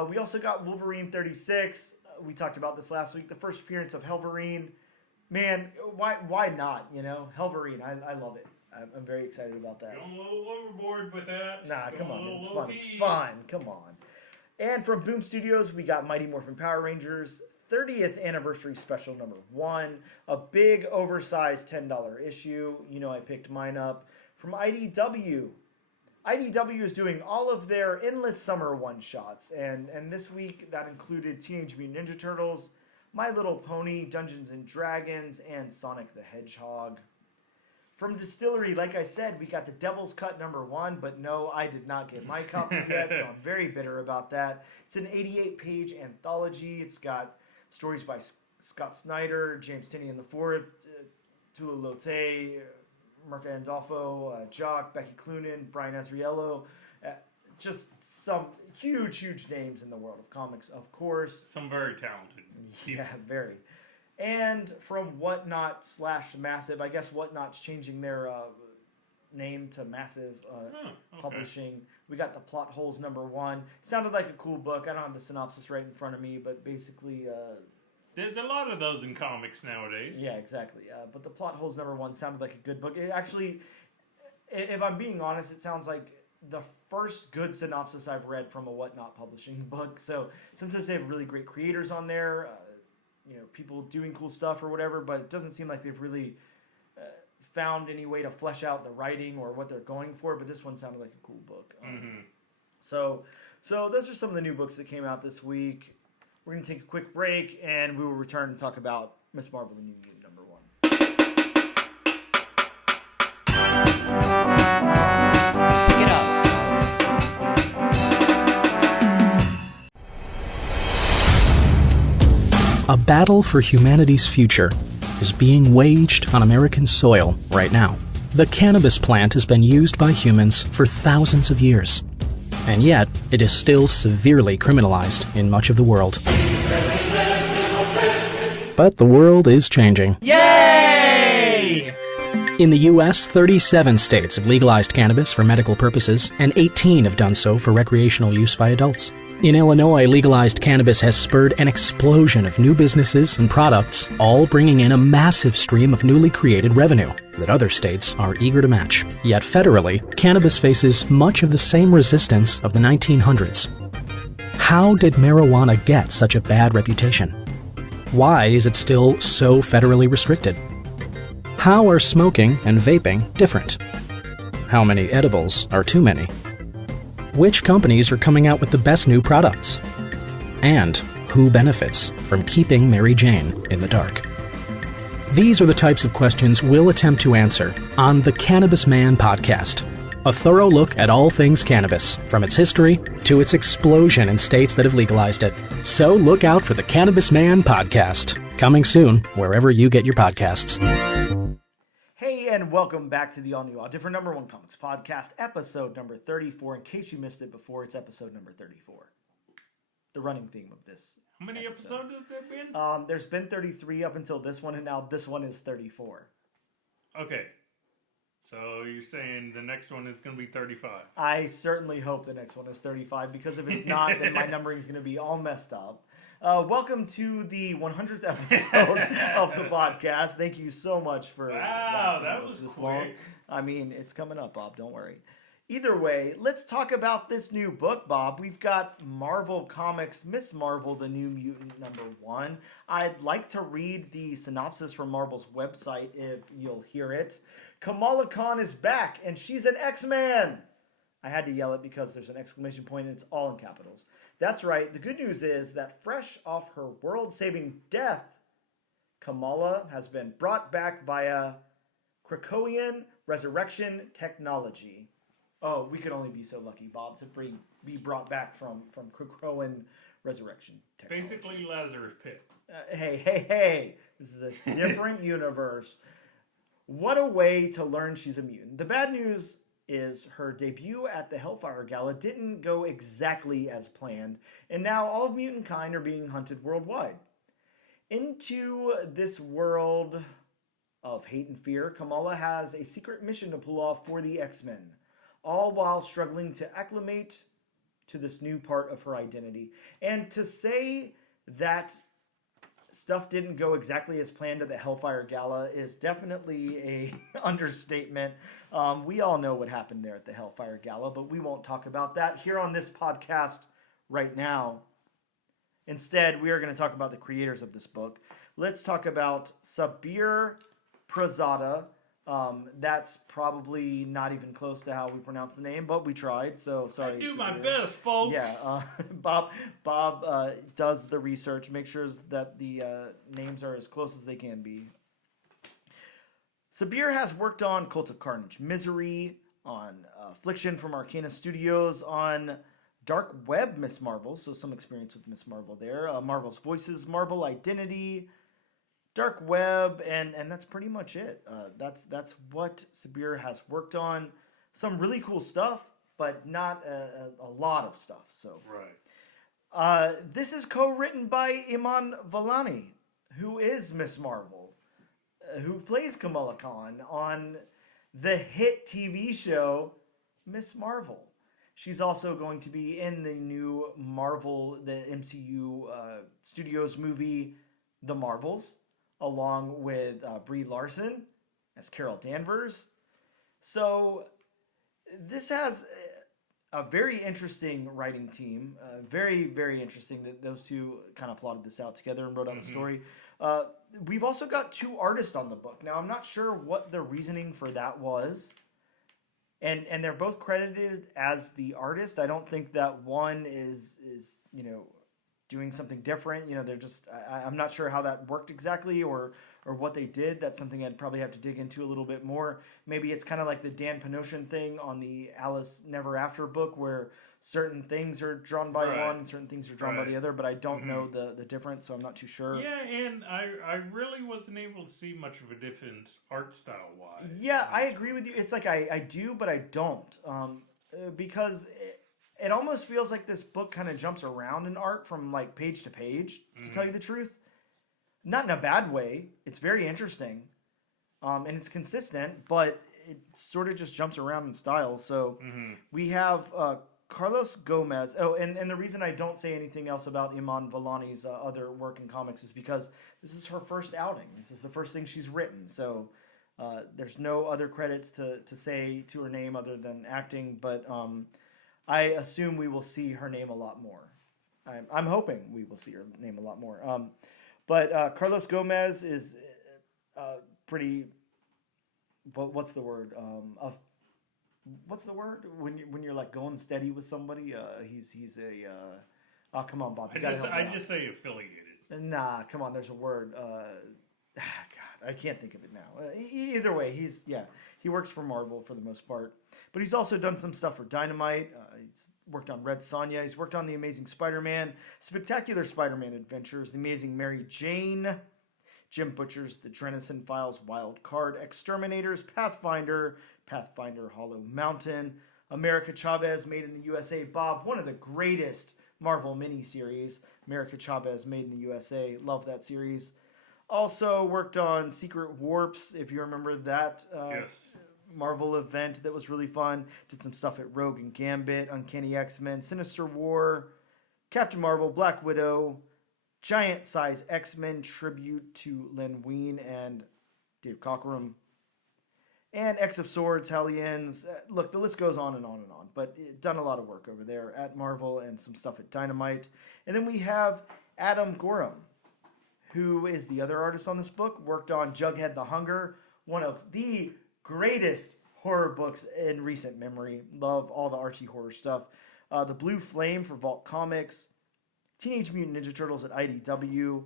We also got Wolverine 36. We talked about this last week. The first appearance of Helverine. Man, why not? Helverine. I love it. I'm very excited about that. Going a little overboard with that. Nah, come on. It's fun. It's fun. Come on. And from Boom Studios, we got Mighty Morphin Power Rangers 30th Anniversary Special number 1. A big, oversized $10 issue. I picked mine up from IDW. IDW is doing all of their endless summer one-shots. And this week, that included Teenage Mutant Ninja Turtles, My Little Pony, Dungeons & Dragons, and Sonic the Hedgehog. From Distillery, like I said, we got the Devil's Cut number 1, but no, I did not get my copy yet, so I'm very bitter about that. It's an 88-page anthology. It's got stories by Scott Snyder, James Tynion IV, Tula Lotay, Mirka Andolfo, Jock, Becky Cloonan, Brian Azriello. Just some huge names in the world of comics, of course. Some very talented people. Yeah, very. And from Whatnot / Massive, I guess Whatnot's changing their name to Massive Publishing. We got the Plot Holes number 1. Sounded like a cool book. I don't have the synopsis right in front of me, but basically... There's a lot of those in comics nowadays. Yeah, exactly. But the Plot Holes number 1 sounded like a good book. It actually, if I'm being honest, it sounds like the first good synopsis I've read from a Whatnot publishing book. So sometimes they have really great creators on there, people doing cool stuff or whatever, but it doesn't seem like they've really found any way to flesh out the writing or what they're going for. But this one sounded like a cool book. So those are some of the new books that came out this week. We're going to take a quick break, and we will return to talk about Ms. Marvel, the New Mutant #1. Get up. A battle for humanity's future is being waged on American soil right now. The cannabis plant has been used by humans for thousands of years, and yet it is still severely criminalized in much of the world. But the world is changing. Yay! In the U.S., 37 states have legalized cannabis for medical purposes, and 18 have done so for recreational use by adults. In Illinois, legalized cannabis has spurred an explosion of new businesses and products, all bringing in a massive stream of newly created revenue that other states are eager to match. Yet federally, cannabis faces much of the same resistance of the 1900s. How did marijuana get such a bad reputation? Why is it still so federally restricted? How are smoking and vaping different? How many edibles are too many? Which companies are coming out with the best new products? And who benefits from keeping Mary Jane in the dark? These are the types of questions we'll attempt to answer on the Cannabis Man podcast. A thorough look at all things cannabis, from its history to its explosion in states that have legalized it. So look out for the Cannabis Man podcast, coming soon wherever you get your podcasts. Hey, and welcome back to the all-new, all-different #1 Comics Podcast, episode number 34. In case you missed it before, it's episode number 34. The running theme of this. How many episodes has there been? There's been 33 up until this one, and now this one is 34. Okay. So you're saying the next one is going to be 35? I certainly hope the next one is 35, because if it's not, then my numbering is going to be all messed up. Welcome to the 100th episode of the podcast. Thank you so much for that was this quick. long. I mean, it's coming up, Bob. Don't worry. Either way, let's talk about this new book, Bob. We've got Marvel Comics, Ms. Marvel, the New Mutant #1. I'd like to read the synopsis from Marvel's website if you'll hear it. Kamala Khan is back, and she's an X-Man. I had to yell it because there's an exclamation point, and it's all in capitals. That's right. The good news is that fresh off her world-saving death, Kamala has been brought back via Krakowian resurrection technology. Oh, we could only be so lucky, Bob, to be brought back from Krakowian resurrection technology. Basically, Lazarus Pit. Hey. This is a different universe. What a way to learn she's a mutant. The bad news is her debut at the Hellfire Gala didn't go exactly as planned, and now all of mutant kind are being hunted worldwide. Into this world of hate and fear, Kamala has a secret mission to pull off for the X-Men, all while struggling to acclimate to this new part of her identity. And to say that stuff didn't go exactly as planned at the Hellfire Gala is definitely a understatement. We all know what happened there at the Hellfire Gala, but we won't talk about that here on this podcast right now. Instead, we are going to talk about the creators of this book. Let's talk about Sabir Prasada. That's probably not even close to how we pronounce the name, but we tried, so sorry. I do Sabir. my best, folks. Yeah, Bob does the research, make sure that the names are as close as they can be. Sabir has worked on Cult of Carnage, Misery, on Affliction from Arcana Studios, on Dark Web Ms. Marvel, so some experience with Ms. Marvel there. Marvel's Voices, Marvel Identity, Dark Web, and that's pretty much it. That's what Sabir has worked on. Some really cool stuff, but not a lot of stuff. So right. This is co-written by Iman Vellani, who is Ms. Marvel, who plays Kamala Khan on the hit TV show Ms. Marvel. She's also going to be in the new Marvel, the MCU Studios movie, The Marvels, along with Brie Larson as Carol Danvers. So this has a very interesting writing team. Very, very interesting that those two kind of plotted this out together and wrote out the story. We've also got 2 artists on the book. Now, I'm not sure what the reasoning for that was. And they're both credited as the artist. I don't think that one is doing something different. They're just, I'm not sure how that worked exactly or what they did. That's something I'd probably have to dig into a little bit more. Maybe it's kind of like the Dan Panosian thing on the Alice Never After book where certain things are drawn by one and certain things are drawn by the other, but I don't know the difference, so I'm not too sure. Yeah, and I really wasn't able to see much of a difference art style-wise. Yeah, I agree with you. It's like I do, but I don't. Because it almost feels like this book kind of jumps around in art from like page to page, to tell you the truth. Not in a bad way. It's very interesting. And it's consistent, but it sort of just jumps around in style. So we have Carlos Gomez. Oh, and the reason I don't say anything else about Iman Vellani's other work in comics is because this is her first outing. This is the first thing she's written. So there's no other credits to say to her name other than acting. But I assume we will see her name a lot more. I'm hoping we will see her name a lot more. But Carlos Gomez is pretty. What's the word? What's the word when you're like going steady with somebody? He's a. Oh, come on, Bob. I just say affiliated. Nah, come on. There's a word. God, I can't think of it now. Either way, he works for Marvel for the most part, but he's also done some stuff for Dynamite. He's worked on Red Sonja. He's worked on The Amazing Spider-Man, Spectacular Spider-Man Adventures, The Amazing Mary Jane, Jim Butcher's The Drenison Files, Wild Card, Exterminators, Pathfinder, Hollow Mountain, America Chavez, Made in the USA. Bob, one of the greatest Marvel miniseries, America Chavez, Made in the USA. Love that series. Also worked on Secret Warps, if you remember that Marvel event that was really fun. Did some stuff at Rogue and Gambit, Uncanny X-Men, Sinister War, Captain Marvel, Black Widow, Giant Size X-Men tribute to Len Wein and Dave Cockrum, and X of Swords, Hellions. Look, the list goes on and on and on, but done a lot of work over there at Marvel and some stuff at Dynamite. And then we have Adam Gorham, who is the other artist on this book, worked on Jughead the Hunger, one of the greatest horror books in recent memory. Love all the Archie horror stuff. The Blue Flame for Vault Comics, Teenage Mutant Ninja Turtles at IDW,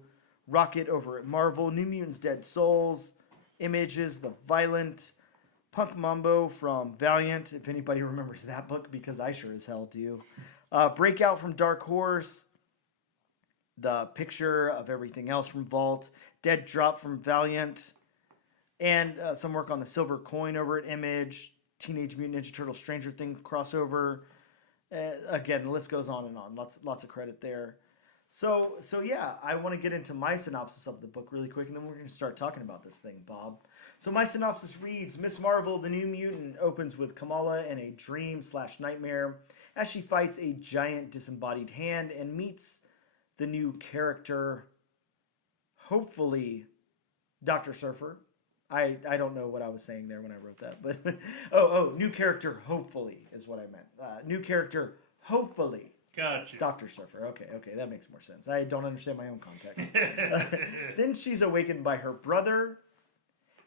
Rocket over at Marvel, New Mutants Dead Souls, Images, The Violent, Punk Mambo from Valiant, if anybody remembers that book, because I sure as hell do. Breakout from Dark Horse, The Picture of Everything Else from Vault, Dead Drop from Valiant, and some work on The Silver Coin over at Image, Teenage Mutant Ninja Turtles Stranger Things crossover. Again, the list goes on and on. Lots of credit there. So yeah, I want to get into my synopsis of the book really quick, and then we're going to start talking about this thing, Bob. So my synopsis reads, Miss Marvel, the New Mutant, opens with Kamala in a dream/nightmare as she fights a giant disembodied hand and meets the new character, hopefully, Dr. Surfer. I don't know what I was saying there when I wrote that, but new character, hopefully, is what I meant. New character, hopefully. Gotcha. Dr. Surfer. Okay, that makes more sense. I don't understand my own context. Then she's awakened by her brother,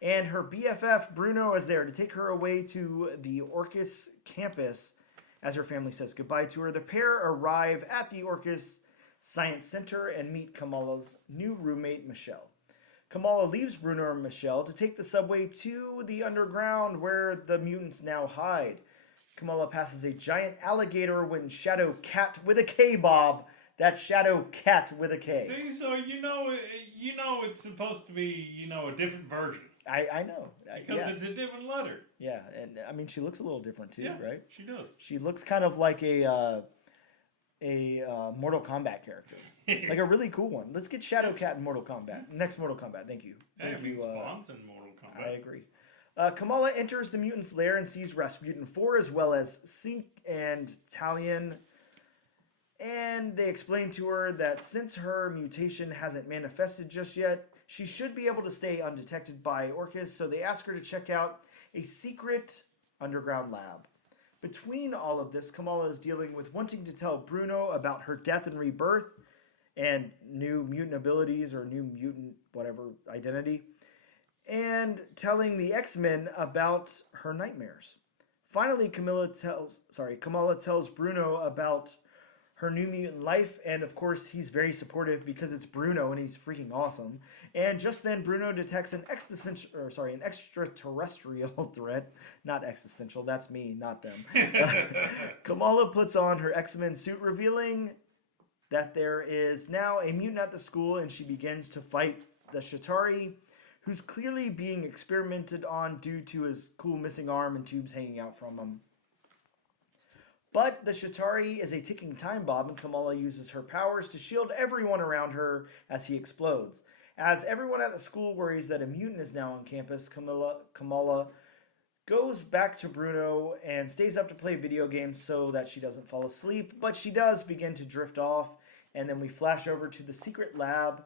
and her BFF, Bruno, is there to take her away to the Orcus campus as her family says goodbye to her. The pair arrive at the Orcus Science Center and meet Kamala's new roommate, Michelle. Kamala leaves Bruno and Michelle to take the subway to the underground where the mutants now hide. Kamala passes a giant alligator when Shadow Cat with a K, Bob. That's Shadow Cat with a K. See, so you know it's supposed to be, a different version. I know. Because it's a different letter. Yeah, and I mean, she looks a little different too, right? She does. She looks kind of like a Mortal Kombat character. Like a really cool one. Let's get Shadow Cat in Mortal Kombat. Next Mortal Kombat, thank you. Thank you. Spawn's in Mortal Kombat. I agree. Kamala enters the mutant's lair and sees Rasputin 4 as well as Sink and Talion. And they explain to her that since her mutation hasn't manifested just yet, she should be able to stay undetected by Orcus. So they ask her to check out a secret underground lab. between all of this, Kamala is dealing with wanting to tell Bruno about her death and rebirth and new mutant abilities or new mutant whatever identity, and telling the X-Men about her nightmares. Finally, Kamala tells Bruno about her new mutant life, and of course he's very supportive because it's Bruno and he's freaking awesome. And just then Bruno detects an extraterrestrial threat. Not existential, that's me, not them. Kamala puts on her X-Men suit, revealing that there is now a mutant at the school, and she begins to fight the Chitauri, who's clearly being experimented on due to his cool missing arm and tubes hanging out from him. But the Chitauri is a ticking time bomb, and Kamala uses her powers to shield everyone around her as he explodes. As everyone at the school worries that a mutant is now on campus, Kamala goes back to Bruno and stays up to play video games so that she doesn't fall asleep, but she does begin to drift off, and then we flash over to the secret lab.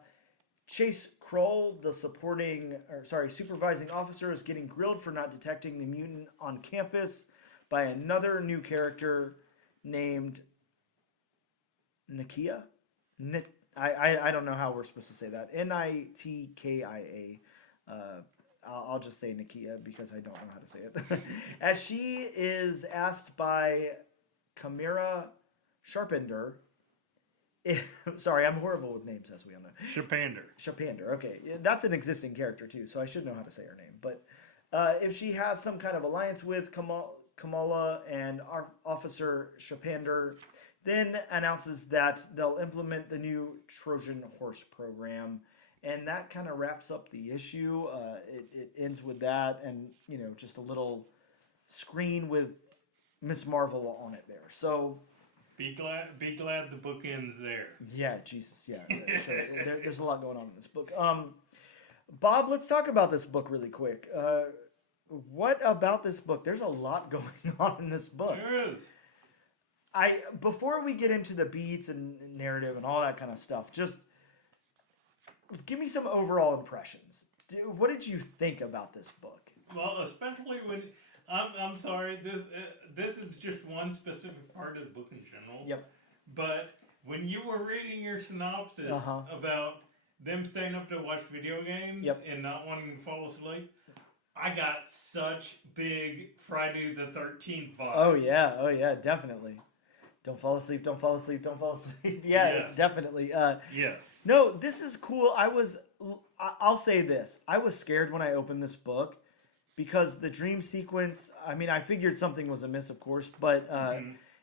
Chase Kroll, the supervising officer, is getting grilled for not detecting the mutant on campus by another new character named Nikia. I don't know how we're supposed to say that. Nitkia. I'll just say Nikia because I don't know how to say it. As she is asked by Kamala Sharpender. Sorry, I'm horrible with names, as we all know. Shapander. Okay, that's an existing character too, so I should know how to say her name. But if she has some kind of alliance with Kamala and our Officer Shapander, then announces that they'll implement the new Trojan Horse program, and that kind of wraps up the issue. It ends with that, and just a little screen with Miss Marvel on it there. So be glad the book ends there. Yeah, Jesus, yeah. So there's a lot going on in this book. Bob, let's talk about this book really quick. What about this book? There's a lot going on in this book. There is. Before we get into the beats and narrative and all that kind of stuff, just give me some overall impressions. What did you think about this book? Well, especially when I'm sorry, this is just one specific part of the book in general. Yep. But when you were reading your synopsis about them staying up to watch video games and not wanting to fall asleep, I got such big Friday the 13th vibes. Oh yeah, definitely. Don't fall asleep, don't fall asleep, don't fall asleep. Yeah, yes. Definitely. Yes. No, this is cool. I'll say this. I was scared when I opened this book because the dream sequence, I mean, I figured something was amiss, of course, but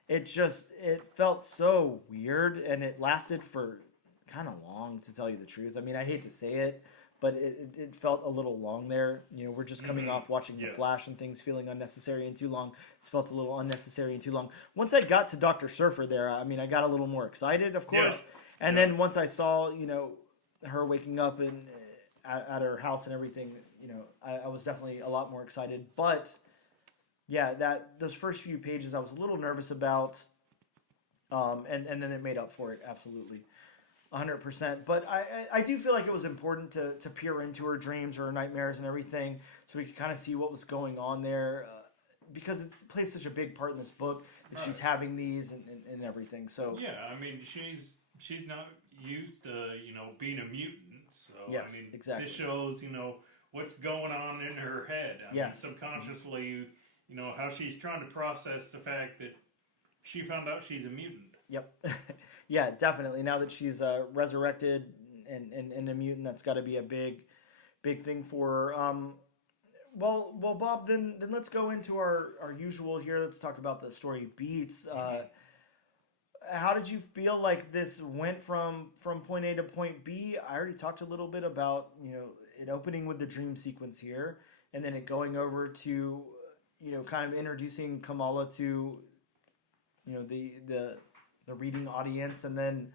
it felt so weird, and it lasted for kind of long, to tell you the truth. I mean, I hate to say it, but it felt a little long there. We're just coming off watching The Flash and things feeling unnecessary and too long. It felt a little unnecessary and too long. Once I got to Dr. Surfer there, I mean, I got a little more excited, of course. Yeah. And then once I saw, her waking up at her house and everything, I was definitely a lot more excited. But yeah, those first few pages I was a little nervous about, and then it made up for it, absolutely. 100%. But I do feel like it was important to peer into her dreams or her nightmares and everything, so we could kind of see what was going on there, because it plays such a big part in this book that she's having these and everything. So yeah, I mean, she's not used to being a mutant. So yes, I mean, exactly. This shows what's going on in her head. I mean, subconsciously, how she's trying to process the fact that she found out she's a mutant. Yep. Yeah, definitely. Now that she's resurrected and a mutant, that's got to be a big thing for her. Well, Bob, then let's go into our usual here. Let's talk about the story beats. How did you feel like this went from point A to point B? I already talked a little bit about it opening with the dream sequence here, and then it going over to kind of introducing Kamala to the reading audience, and then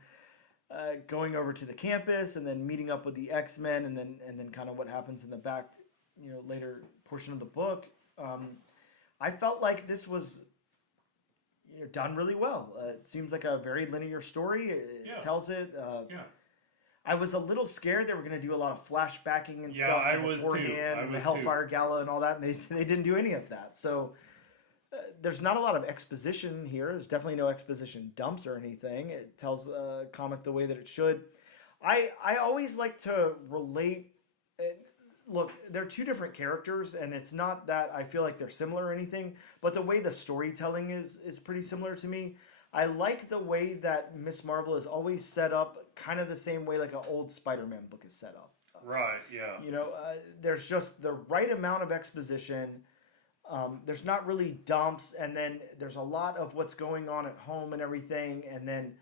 going over to the campus, and then meeting up with the X-Men, and then kind of what happens in the back, later portion of the book. I felt like this was done really well. It seems like a very linear story. It tells it. I was a little scared they were going to do a lot of flashbacking and stuff beforehand, and the Hellfire Gala and all that, and they didn't do any of that. So there's not a lot of exposition here. There's definitely no exposition dumps or anything. It tells a comic the way that it should. I always like to relate. Look, they're two different characters, and it's not that I feel like they're similar or anything, but the way the storytelling is pretty similar to me. I like the way that Miss Marvel is always set up kind of the same way like an old Spider-Man book is set up. Right, yeah. You know, there's just the right amount of exposition. There's not really dumps, and then there's a lot of what's going on at home and everything, and then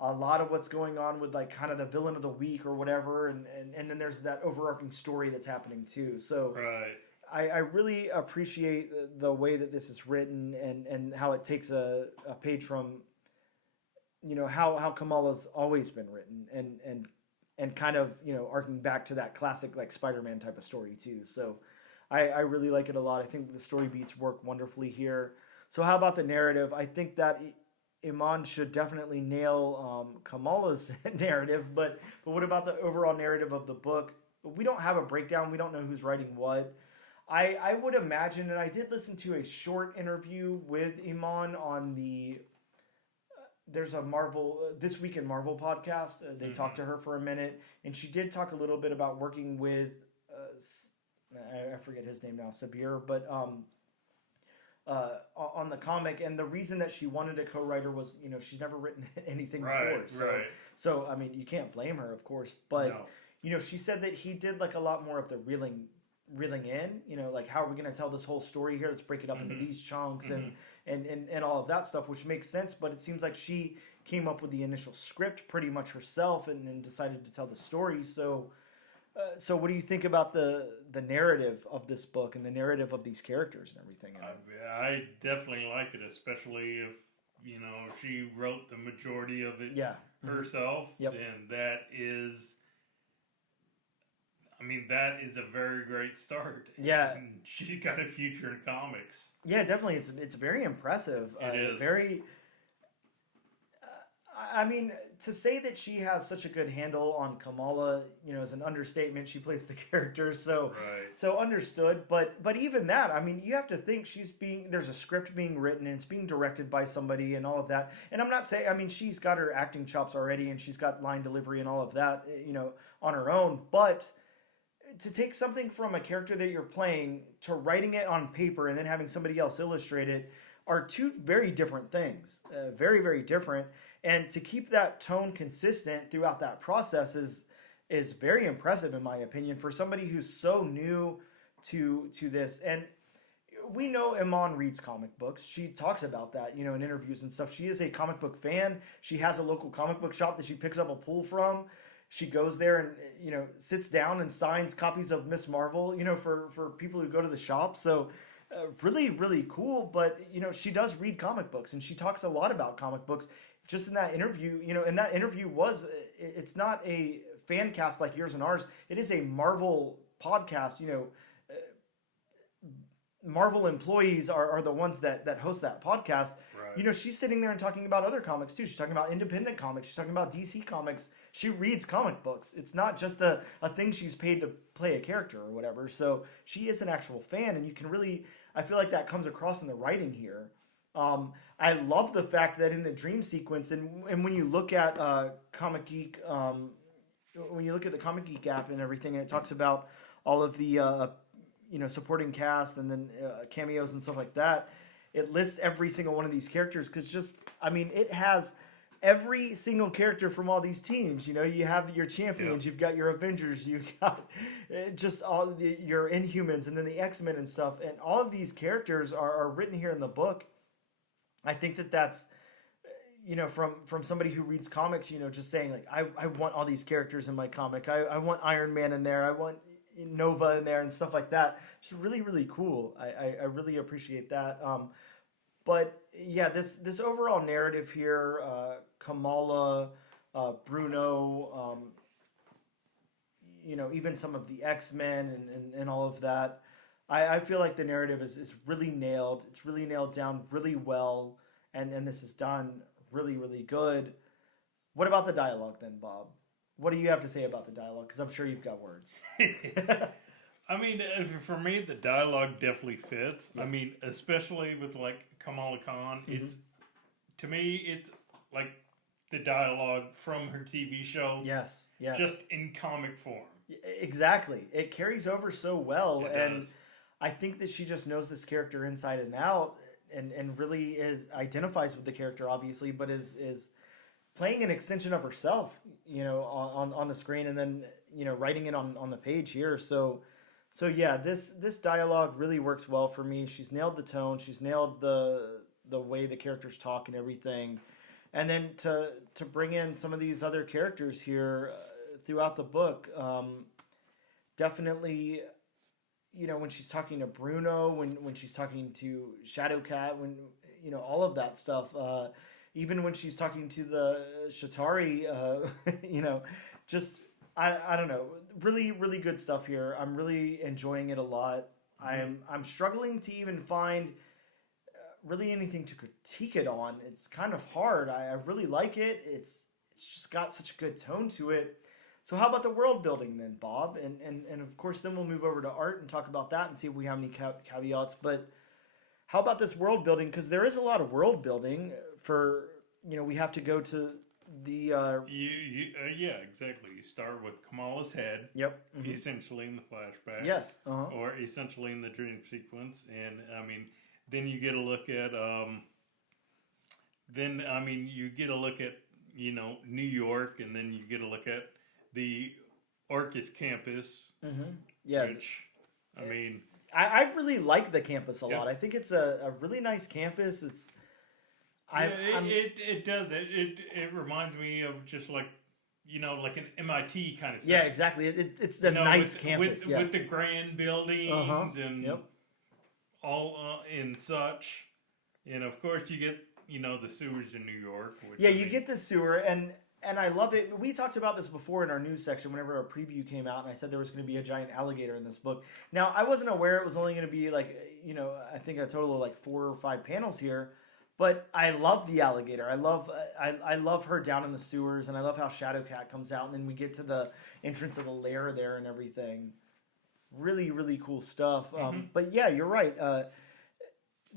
a lot of what's going on with like kind of the villain of the week or whatever, and then there's that overarching story that's happening too. So right. I really appreciate the way that this is written and how it takes a page from, you know, how Kamala's always been written and kind of, you know, arcing back to that classic like Spider-Man type of story too. So I really like it a lot. I think the story beats work wonderfully here. So how about the narrative? I think that Iman should definitely nail Kamala's narrative, but what about the overall narrative of the book? We don't have a breakdown. We don't know who's writing what. I would imagine, and I did listen to a short interview with Iman on the there's a Marvel This Week in Marvel podcast. They talked to her for a minute, and she did talk a little bit about working with I forget his name now, Sabir, but on the comic, and the reason that she wanted a co-writer was, you know, she's never written anything before. So I mean, you can't blame her, of course, but you know, she said that he did like a lot more of the reeling in, you know, like how are we going to tell this whole story here? Let's break it up into these chunks and all of that stuff, which makes sense. But it seems like she came up with the initial script pretty much herself and decided to tell the story. So what do you think about the narrative of this book and the narrative of these characters and everything? I definitely like it, especially if, you know, she wrote the majority of it herself. Yep. And that is, I mean, that is a very great start. Yeah. And she's got a future in comics. Yeah, definitely. It's very impressive. It is. Very... I mean, to say that she has such a good handle on Kamala, you know, is an understatement. She plays the character, so understood. But even that, I mean, you have to think there's a script being written and it's being directed by somebody and all of that. And I'm not saying, I mean, she's got her acting chops already and she's got line delivery and all of that, you know, on her own. But to take something from a character that you're playing to writing it on paper and then having somebody else illustrate it are two very different things, very, very different. And to keep that tone consistent throughout that process is very impressive, in my opinion, for somebody who's so new to this. And we know Iman reads comic books. She talks about that, you know, in interviews and stuff. She is a comic book fan. She has a local comic book shop that she picks up a pull from. She goes there and, you know, sits down and signs copies of Miss Marvel, you know, for people who go to the shop. So really, really cool. But, you know, she does read comic books and she talks a lot about comic books. Just in that interview, you know, and that interview it's not a fan cast like yours and ours. It is a Marvel podcast, you know. Marvel employees are the ones that host that podcast. Right. You know, she's sitting there and talking about other comics too. She's talking about independent comics. She's talking about DC comics. She reads comic books. It's not just a thing she's paid to play a character or whatever. So she is an actual fan, and you can really, I feel like that comes across in the writing here. I love the fact that in the dream sequence, and when you look at Comic Geek, when you look at the Comic Geek app and everything, and it talks about all of the you know, supporting cast and then cameos and stuff like that, it lists every single one of these characters because just, I mean, it has every single character from all these teams. You know, you have your champions, you've got your Avengers, you've got just all your Inhumans, and then the X-Men and stuff, and all of these characters are written here in the book. I think that's, you know, from somebody who reads comics, you know, just saying like, I want all these characters in my comic. I want Iron Man in there. I want Nova in there and stuff like that. It's really, really cool. I really appreciate that. But yeah, this overall narrative here, Kamala, Bruno, you know, even some of the X-Men and all of that. I feel like the narrative is really nailed. It's really nailed down really well, and this is done really, really good. What about the dialogue then, Bob? What do you have to say about the dialogue? Because I'm sure you've got words. I mean, for me, the dialogue definitely fits. Yeah. I mean, especially with like Kamala Khan, it's to me, it's like the dialogue from her TV show, Yes, yes. just in comic form. Exactly. It carries over so well, It and does. I think that she just knows this character inside and out, and really identifies with the character, obviously, but is playing an extension of herself, on the screen, and then writing it on the page here. So yeah, this dialogue really works well for me. She's nailed the tone. She's nailed the way the characters talk and everything. And then to bring in some of these other characters here throughout the book, definitely, when she's talking to Bruno, when she's talking to Shadowcat, when all of that stuff, even when she's talking to the Shatari, just I don't know, really really good stuff here. I'm really enjoying it a lot. I'm struggling to even find really anything to critique it on. It's kind of hard. I really like it. It's just got such a good tone to it. So how about the world building then, Bob? And of course then we'll move over to art and talk about that and see if we have any caveats. But how about this world building? Because there is a lot of world building for, we have to go to the... Yeah, exactly. You start with Kamala's head. Yep. Essentially in the flashback. Yes. Or essentially in the dream sequence. And, I mean... Then you get a look at, you get a look at, New York, and then you get a look at the Arcus campus. Yeah. Which, I mean... I really like the campus a lot. I think it's a really nice campus. It does. It reminds me of just like, like an MIT kind of stuff. Yeah, exactly. It's the nice campus. With the grand buildings and... Yep. all and such, and of course you get the sewers in New York. You get the sewer, and I love it. We talked about this before in our news section whenever our preview came out, and I said there was going to be a giant alligator in this book. Now I wasn't aware it was only going to be like I think a total of like 4 or 5 panels here, but I love the alligator. I love her down in the sewers, and I love how Shadowcat comes out, and then we get to the entrance of the lair there and everything. Really, really cool stuff. But yeah, you're right.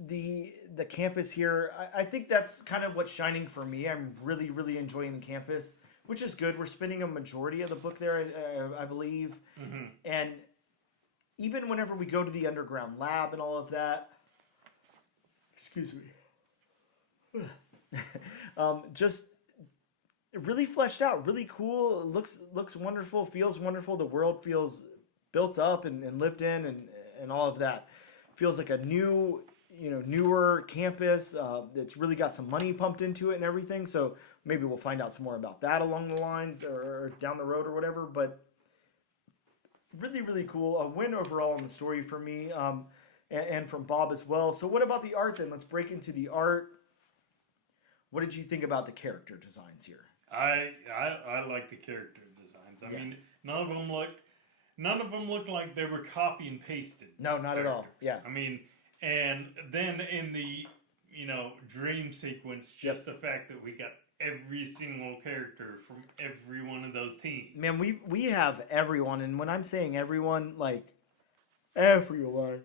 The campus here, I think that's kind of what's shining for me. I'm really, really enjoying the campus, which is good. We're spending a majority of the book there, I believe. And even whenever we go to the underground lab and all of that, excuse me, just really fleshed out, really cool. Looks wonderful, feels wonderful. The world feels built up and lived in and all of that. Feels like a new, newer campus. It's really got some money pumped into it and everything. So maybe we'll find out some more about that along the lines or down the road or whatever. But really, really cool. A win overall in the story for me, and from Bob as well. So what about the art then? Let's break into the art. What did you think about the character designs here? I like the character designs. I mean, none of them looked like they were copy and pasted. No, not at all. Yeah. I mean, and then in the, dream sequence, just the fact that we got every single character from every one of those teams. Man, we have everyone, and when I'm saying everyone, like, everyone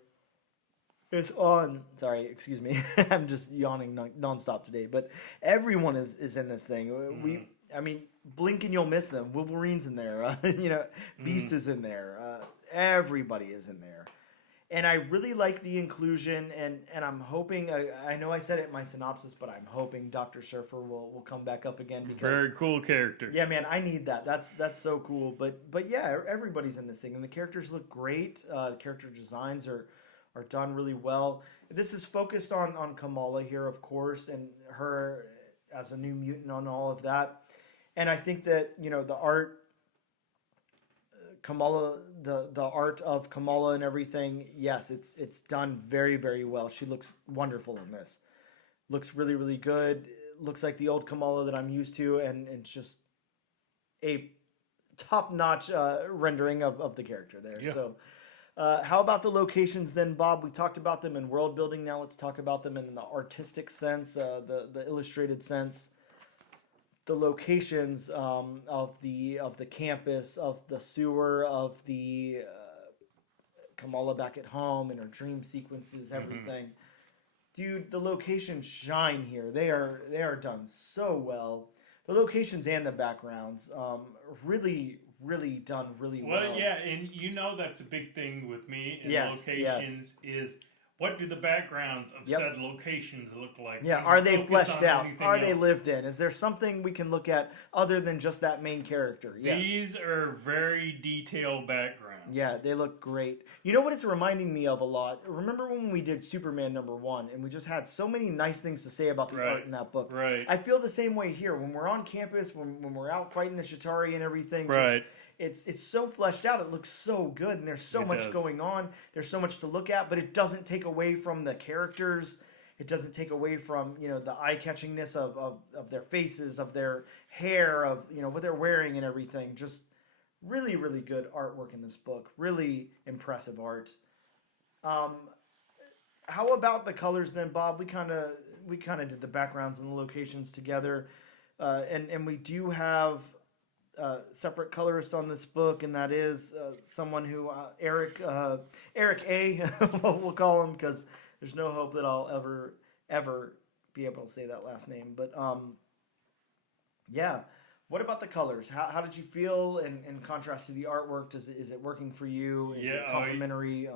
is on. Sorry, excuse me. I'm just yawning nonstop today, but everyone is in this thing. I mean, blink and you'll miss them. Wolverine's in there. Beast is in there. Everybody is in there. And I really like the inclusion, and I'm hoping, I know I said it in my synopsis, but I'm hoping Dr. Surfer will come back up again. Because very cool character. Yeah, man, I need that. That's so cool. But yeah, everybody's in this thing, and the characters look great. The character designs are done really well. This is focused on Kamala here, of course, and her as a new mutant on all of that. And I think that, the art, Kamala, the art of Kamala and everything, yes, it's done very, very well. She looks wonderful in this. Looks really, really good. Looks like the old Kamala that I'm used to, and it's just a top-notch rendering of the character there. Yeah. So how about the locations then, Bob? We talked about them in world building. Now let's talk about them in the artistic sense, the illustrated sense. The locations of the campus, of the sewer, of the Kamala back at home and her dream sequences, everything. Dude, the locations shine here. They are done so well. The locations and the backgrounds, really done really well. Well, yeah, and you know that's a big thing with me in Yes, locations is what do the backgrounds of Yep. said locations look like? Yeah, when you are they focus fleshed on out? anything Are they else? lived in? Is there something we can look at other than just that main character? Yes. These are very detailed backgrounds. Yeah, they look great. You know what it's reminding me of a lot? Remember when we did Superman #1 and we just had so many nice things to say about the Right. art in that book? Right. I feel the same way here. When we're on campus, when we're out fighting the Chitauri and everything, Right. it's so fleshed out. It looks so good, and there's so It much does. going on. There's so much to look at, but it doesn't take away from the characters. It doesn't take away from the eye-catchingness of their faces, of their hair, of what they're wearing and everything. Just really, really good artwork in this book. Really impressive art. How about the colors then, Bob? We kind of did the backgrounds and the locations together, and we do have separate colorist on this book, and that is someone who Eric A. we'll call him because there's no hope that I'll ever be able to say that last name. But yeah. What about the colors? How did you feel in contrast to the artwork? Is it working for you? Is it complimentary?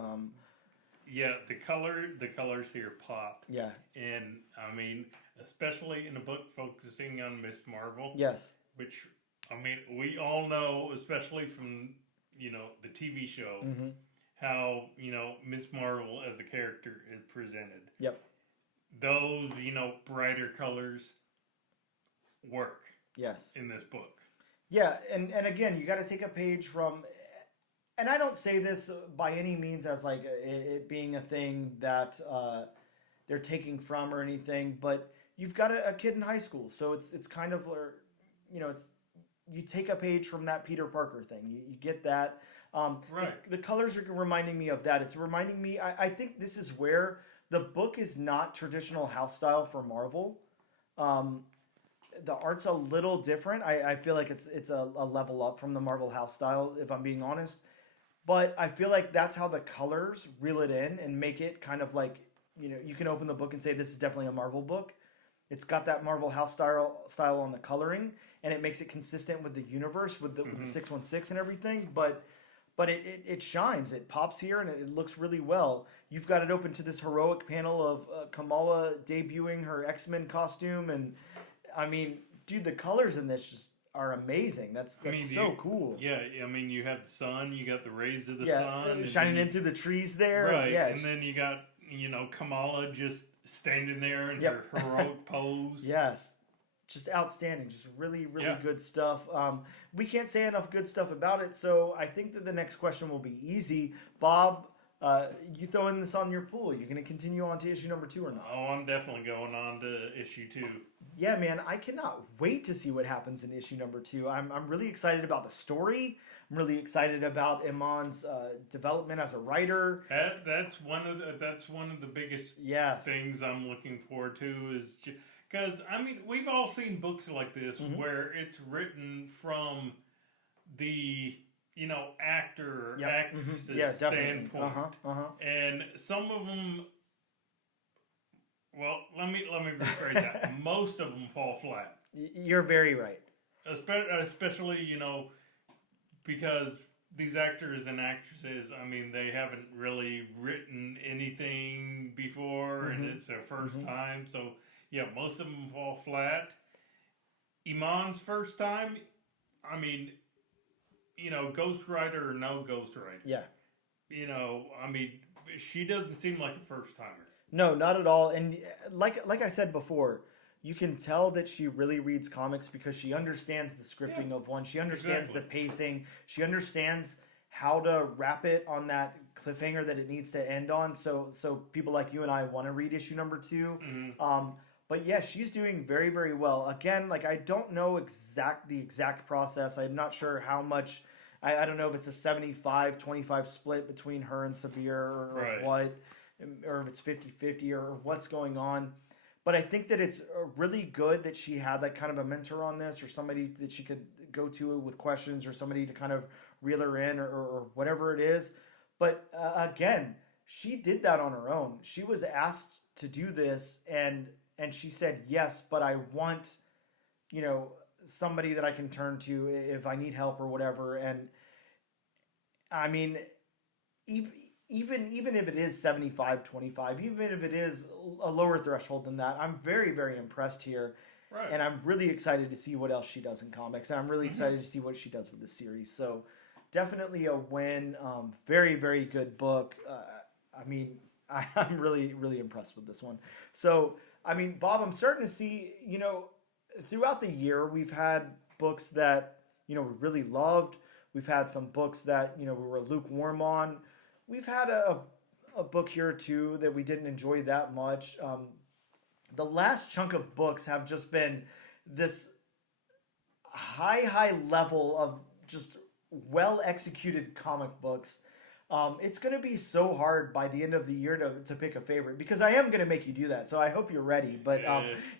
Yeah, the colors here pop. Yeah. And I mean, especially in a book focusing on Miss Marvel. Yes. Which, I mean, we all know, especially from, the TV show, how, Miss Marvel as a character is presented. Yep. Those, brighter colors work. Yes. In this book. Yeah, and again, you got to take a page from, and I don't say this by any means as like it being a thing that they're taking from or anything, but you've got a kid in high school, so it's kind of, it's you take a page from that Peter Parker thing. You get that. Right. The colors are reminding me of that. It's reminding me. I think this is where the book is not traditional house style for Marvel. The art's a little different. I feel like it's a level up from the Marvel house style, if I'm being honest. But I feel like that's how the colors reel it in and make it kind of like, you can open the book and say this is definitely a Marvel book. It's got that Marvel house style on the coloring, and it makes it consistent with the universe, with the 616 and everything. But it shines. It pops here, and it looks really well. You've got it open to this heroic panel of Kamala debuting her X-Men costume, and I mean, dude, the colors in this just are amazing. That's so cool. Yeah, I mean, you have the sun, you got the rays of the sun. Shining in through the trees there. Right, yes. and then you got, Kamala just standing there in her heroic pose. Yes. Just outstanding. Just really, really good stuff. We can't say enough good stuff about it, so I think that the next question will be easy. Bob, you throwing this on your pool. You going to continue on to issue #2 or not? Oh, I'm definitely going on to issue 2. Yeah, man, I cannot wait to see what happens in issue #2. I'm really excited about the story. I'm really excited about Iman's development as a writer. That's one of the biggest things I'm looking forward to is because I mean we've all seen books like this where it's written from the actor or actress's standpoint, and some of them. Well, let me rephrase that. Most of them fall flat. You're very right. Especially, because these actors and actresses, I mean, they haven't really written anything before, and it's their first time. So, yeah, most of them fall flat. Iman's first time, I mean, ghostwriter or no ghostwriter. Yeah. I mean, she doesn't seem like a first timer. No, not at all. And like I said before, you can tell that she really reads comics because she understands the scripting of one. She understands the pacing. She understands how to wrap it on that cliffhanger that it needs to end on. So people like you and I want to read issue #2. But yeah, she's doing very, very well. Again, like I don't know the exact process. I'm not sure how much. I don't know if it's a 75-25 split between her and Sabir or what. Or if it's 50-50 or what's going on. But I think that it's really good that she had that kind of a mentor on this or somebody that she could go to with questions or somebody to kind of reel her in or whatever it is. But again, she did that on her own. She was asked to do this, and she said yes, but I want, you know, somebody that I can turn to if I need help or whatever. And I mean, ev- even if it is 75-25, even if it is a lower threshold than that, I'm very, very impressed here. Right. And I'm really excited to see what else she does in comics. And I'm really excited to see what she does with the series. So definitely a win. Very, very good book. I mean, I'm really, really impressed with this one. So, I mean, Bob, I'm starting to see, you know, throughout the year, we've had books that, you know, we really loved. We've had some books that, you know, we were lukewarm on. We've had a book here or two that we didn't enjoy that much. The last chunk of books have just been this high level of just well executed comic books. It's going to be so hard by the end of the year to pick a favorite, because I am going to make you do that. So I hope you're ready. But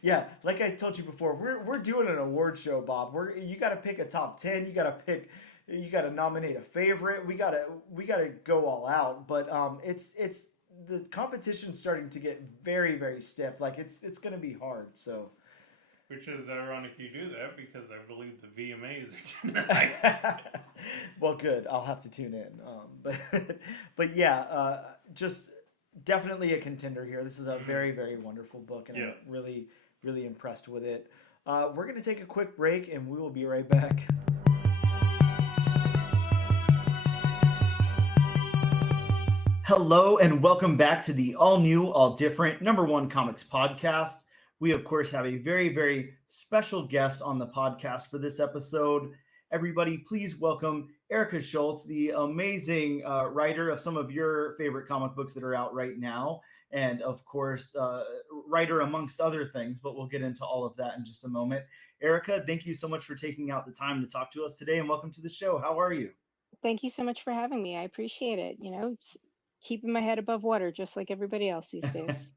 yeah, like I told you before, we're doing an award show, Bob. You got to pick a top 10. You got to nominate a favorite. We got to go all out. But it's the competition's starting to get very, very stiff. Like it's going to be hard. So. Which is ironic you do that, because I believe the VMAs are tonight. Well, good. I'll have to tune in. But yeah, just definitely a contender here. This is a very, very wonderful book, and I'm really, really impressed with it. We're going to take a quick break, and we will be right back. Hello, and welcome back to the all-new, all-different #1 comics podcast. We, of course, have a very, very special guest on the podcast for this episode. Everybody, please welcome ERICA SCHULTZ, the amazing writer of some of your favorite comic books that are out right now. And, of course, writer amongst other things, but we'll get into all of that in just a moment. ERICA, thank you so much for taking out the time to talk to us today, and welcome to the show. How are you? Thank you so much for having me. I appreciate it. You know, keeping my head above water just like everybody else these days.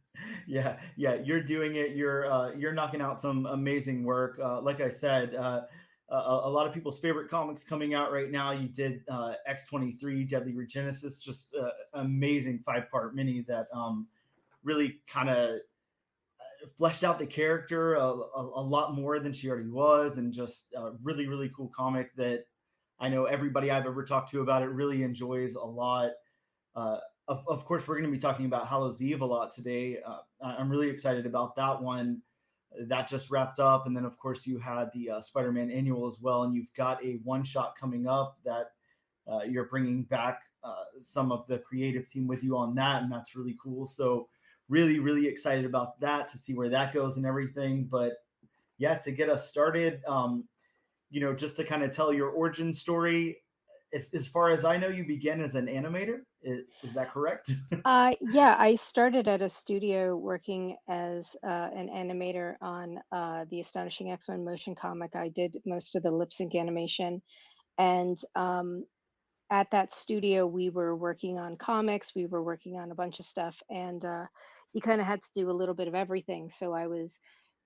Yeah, you're doing it. You're knocking out some amazing work. Like I said, a lot of people's favorite comics coming out right now. You did X23 Deadly Regenesis, just amazing 5-part mini that really kind of fleshed out the character a lot more than she already was, and just a really, really cool comic that I know everybody I've ever talked to about it really enjoys a lot. Of course, we're going to be talking about Hallows Eve a lot today. I'm really excited about that one. That just wrapped up. And then, of course, you had the Spider-Man annual as well. And you've got a one-shot coming up that you're bringing back some of the creative team with you on that. And that's really cool. So really, really excited about that, to see where that goes and everything. But yeah, to get us started, you know, just to kind of tell your origin story. As far as I know, you began as an animator. Is that correct? Yeah, I started at a studio working as an animator on the Astonishing X-Men motion comic. I did most of the lip sync animation. And at that studio, we were working on comics. We were working on a bunch of stuff. And you kind of had to do a little bit of everything. So I was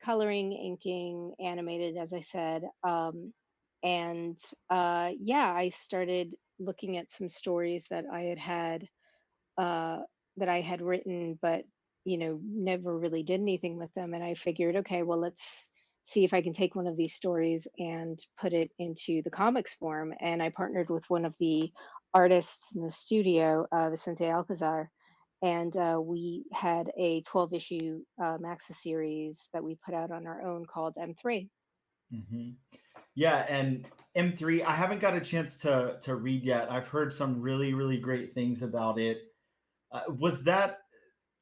coloring, inking, animated, as I said. And yeah, I started looking at some stories that I had written, but you know, never really did anything with them. And I figured, okay, well, let's see if I can take one of these stories and put it into the comics form. And I partnered with one of the artists in the studio, Vicente Alcazar, and we had a 12-issue maxi series that we put out on our own called M3. Mm-hmm. Yeah, and M3, I haven't got a chance to read yet. I've heard some really, really great things about it. Was that?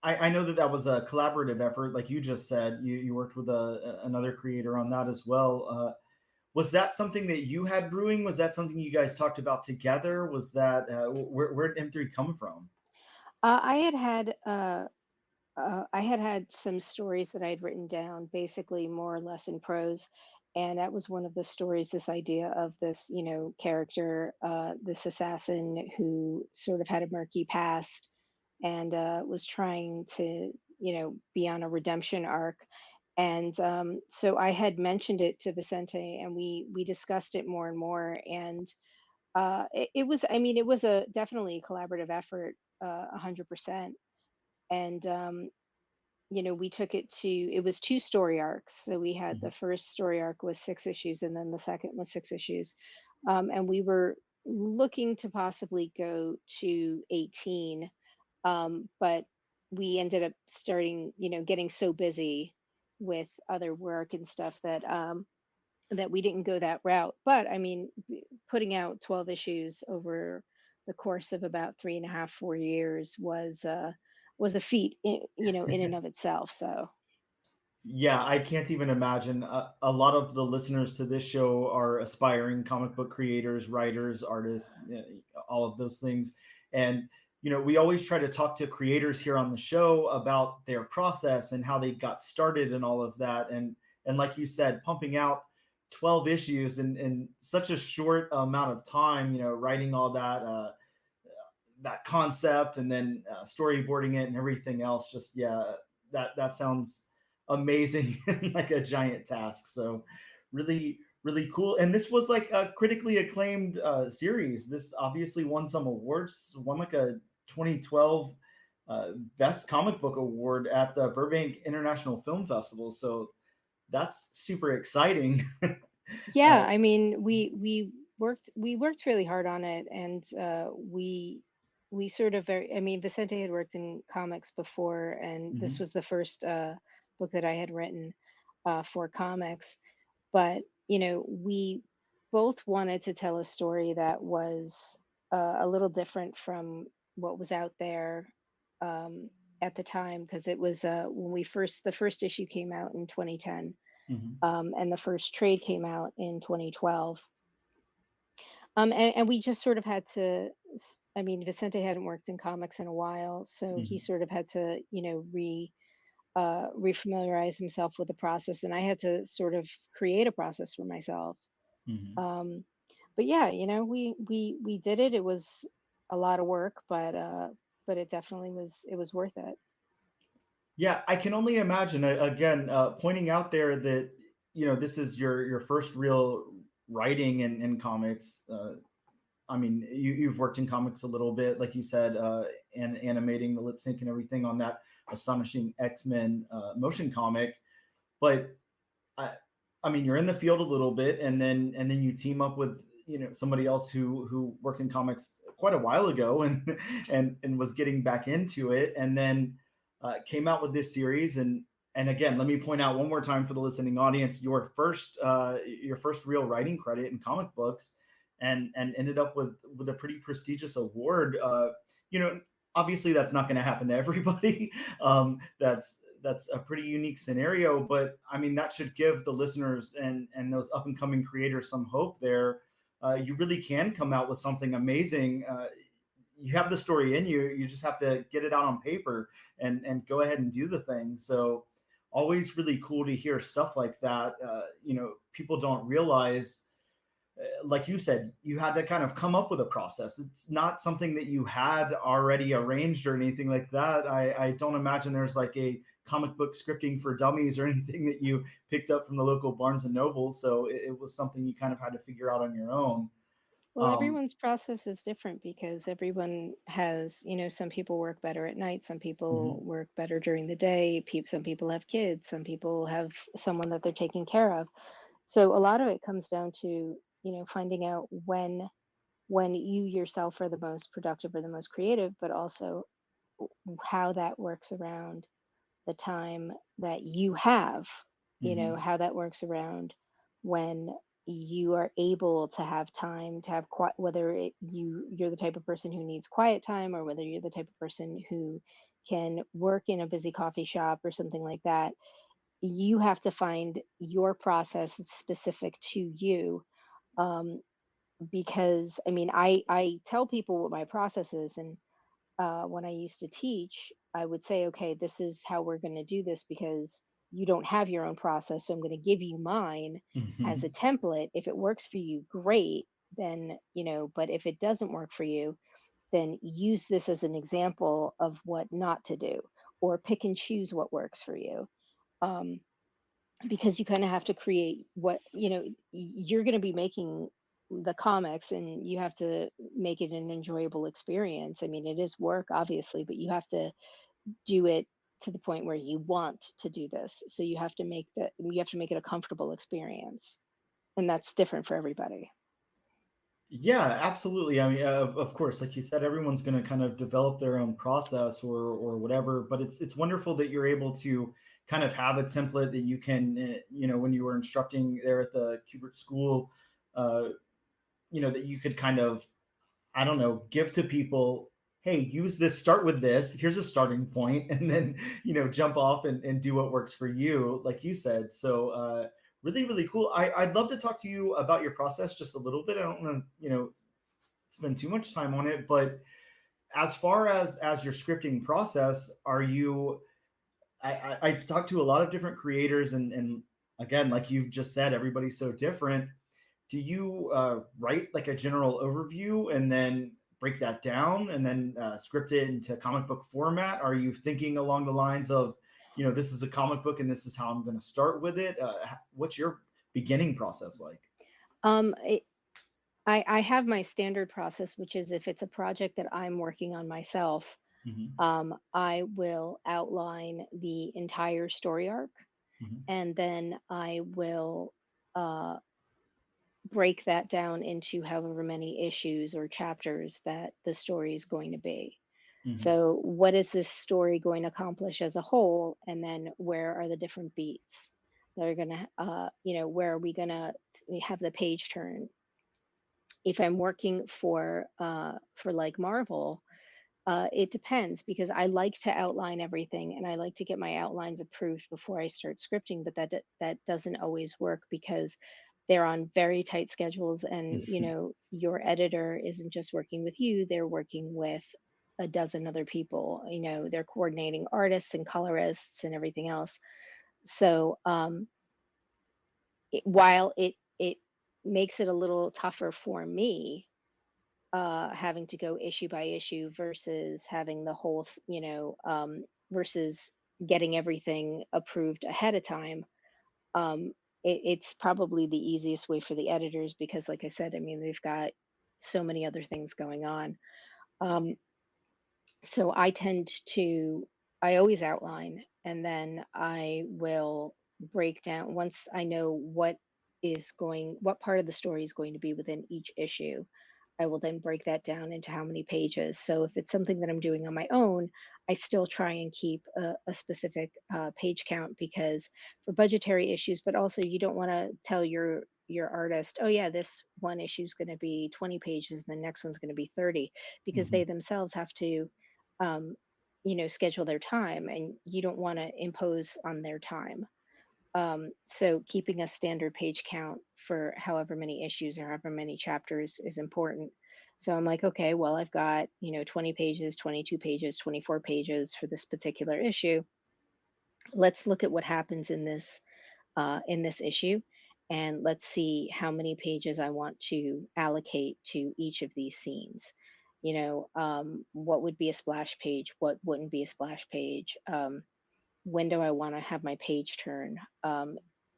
I know that was a collaborative effort, like you just said. You worked with another creator on that as well. Was that something that you had brewing? Was that something you guys talked about together? Was that where did M3 come from? I had had some stories that I had written down, basically more or less in prose, and that was one of the stories. This idea of this, you know, character, this assassin who sort of had a murky past and was trying to, you know, be on a redemption arc. And so I had mentioned it to Vicente, and we discussed it more and more. And it was, I mean, it was a definitely a collaborative effort, 100%. And we took it to, it was two story arcs. So we had the Mhm. first story arc was 6 issues, and then the second was 6 issues. And we were looking to possibly go to 18, but we ended up starting, getting so busy with other work and stuff that we didn't go that route. But I mean, putting out 12 issues over the course of about 3.5, 4 years was a feat, in and of itself. So Yeah, I can't even imagine. A lot of the listeners to this show are aspiring comic book creators, writers, artists, all of those things. And, we always try to talk to creators here on the show about their process and how they got started and all of that. And like you said, pumping out 12 issues in such a short amount of time, writing all that concept and then storyboarding it and everything else. Just yeah, that sounds amazing and like a giant task. So really, really cool. And this was like a critically acclaimed series. This obviously won some awards. Won like a 2012 Best Comic Book Award at the Burbank International Film Festival. So that's super exciting. yeah, I mean, we worked really hard on it, and we sort of very, I mean, Vicente had worked in comics before, and this Mhm, was the first book that I had written for comics. But we both wanted to tell a story that was a little different from what was out there um, at the time, because it was when the first issue came out in 2010, mhm, and the first trade came out in 2012. And we just sort of had to, I mean, Vicente hadn't worked in comics in a while, so he mhm, sort of had to, refamiliarize himself with the process, and I had to sort of create a process for myself. mhm. Um, but yeah, we did it. It was a lot of work, but it definitely was worth it. Yeah, I can only imagine. Again, pointing out there that this is your first real writing in comics. I mean, you've worked in comics a little bit, like you said, and animating the lip sync and everything on that astonishing X-Men motion comic. But I, I mean, you're in the field a little bit, and then you team up with somebody else who worked in comics quite a while ago and and was getting back into it, and then came out with this series. And again, let me point out one more time for the listening audience, your first real writing credit in comic books, and ended up with a pretty prestigious award. You know, obviously that's not going to happen to everybody. That's a pretty unique scenario, but I mean that should give the listeners and those up and coming creators some hope. There, you really can come out with something amazing. You have the story in you. You just have to get it out on paper and go ahead and do the thing. So always really cool to hear stuff like that. People don't realize, like you said, you had to kind of come up with a process. It's not something that you had already arranged or anything like that. I don't imagine there's like a comic book scripting for dummies or anything that you picked up from the local Barnes and Noble. So it was something you kind of had to figure out on your own. Well, Um, everyone's process is different because everyone has, some people work better at night, some people mhm, work better during the day, some people have kids, some people have someone that they're taking care of. So a lot of it comes down to, finding out when you yourself are the most productive or the most creative, but also how that works around the time that you have, mhm, how that works around when you are able to have time to have quiet, whether you're the type of person who needs quiet time, or whether you're the type of person who can work in a busy coffee shop or something like that. You have to find your process that's specific to you. um, because I mean, I tell people what my process is, and when I used to teach, I would say, okay, this is how we're going to do this because you don't have your own process. So I'm going to give you mine as a mhm, template. If it works for you, great. Then, but if it doesn't work for you, then use this as an example of what not to do, or pick and choose what works for you. Um, because you kind of have to create what, you're going to be making. the comics, and you have to make it an enjoyable experience. I mean, it is work, obviously, but you have to do it to the point where you want to do this. So you have to make it a comfortable experience, and that's different for everybody. Yeah, absolutely. I mean, of course, like you said, everyone's going to kind of develop their own process or whatever. But it's wonderful that you're able to kind of have a template that you can, when you were instructing there at the Kubert School, uh, that you could kind of, I don't know, give to people. Hey, use this. Start with this. Here's a starting point, and then jump off and do what works for you, like you said. So really, really cool. I'd love to talk to you about your process just a little bit. I don't want to, spend too much time on it, but as far as your scripting process, are you? I've talked to a lot of different creators, and again, like you've just said, everybody's so different. Do you write like a general overview and then break that down and then script it into comic book format? Are you thinking along the lines of, this is a comic book and this is how I'm going to start with it? What's your beginning process like? It, I have my standard process, which is if it's a project that I'm working on myself, Mm-hmm. I will outline the entire story arc, Mm-hmm. and then I will uh, break that down into however many issues or chapters that the story is going to be. Mm-hmm. So, what is this story going to accomplish as a whole? And then, where are the different beats that are going to, where are we going to have the page turn? If I'm working for like Marvel, it depends because I like to outline everything and I like to get my outlines approved before I start scripting, but that doesn't always work because they're on very tight schedules, and your editor isn't just working with you, they're working with a dozen other people. They're coordinating artists and colorists and everything else. So while it makes it a little tougher for me, having to go issue by issue versus having the whole, versus getting everything approved ahead of time. It's probably the easiest way for the editors because, like I said, I mean, they've got so many other things going on. Um, so I always outline and then I will break down once I know what part of the story is going to be within each issue. I will then break that down into how many pages. So if it's something that I'm doing on my own, I still try and keep a specific page count because for budgetary issues, but also you don't want to tell your artist, oh yeah, this one issue is going to be 20 pages and the next one's going to be 30, because Mm-hmm. they themselves have to um, schedule their time, and you don't want to impose on their time. So keeping a standard page count for however many issues or however many chapters is important. So I'm like, okay, well, I've got, 20 pages, 22 pages, 24 pages for this particular issue. Let's look at what happens in this issue, and let's see how many pages I want to allocate to each of these scenes. What would be a splash page? What wouldn't be a splash page? When do I want to have my page turn?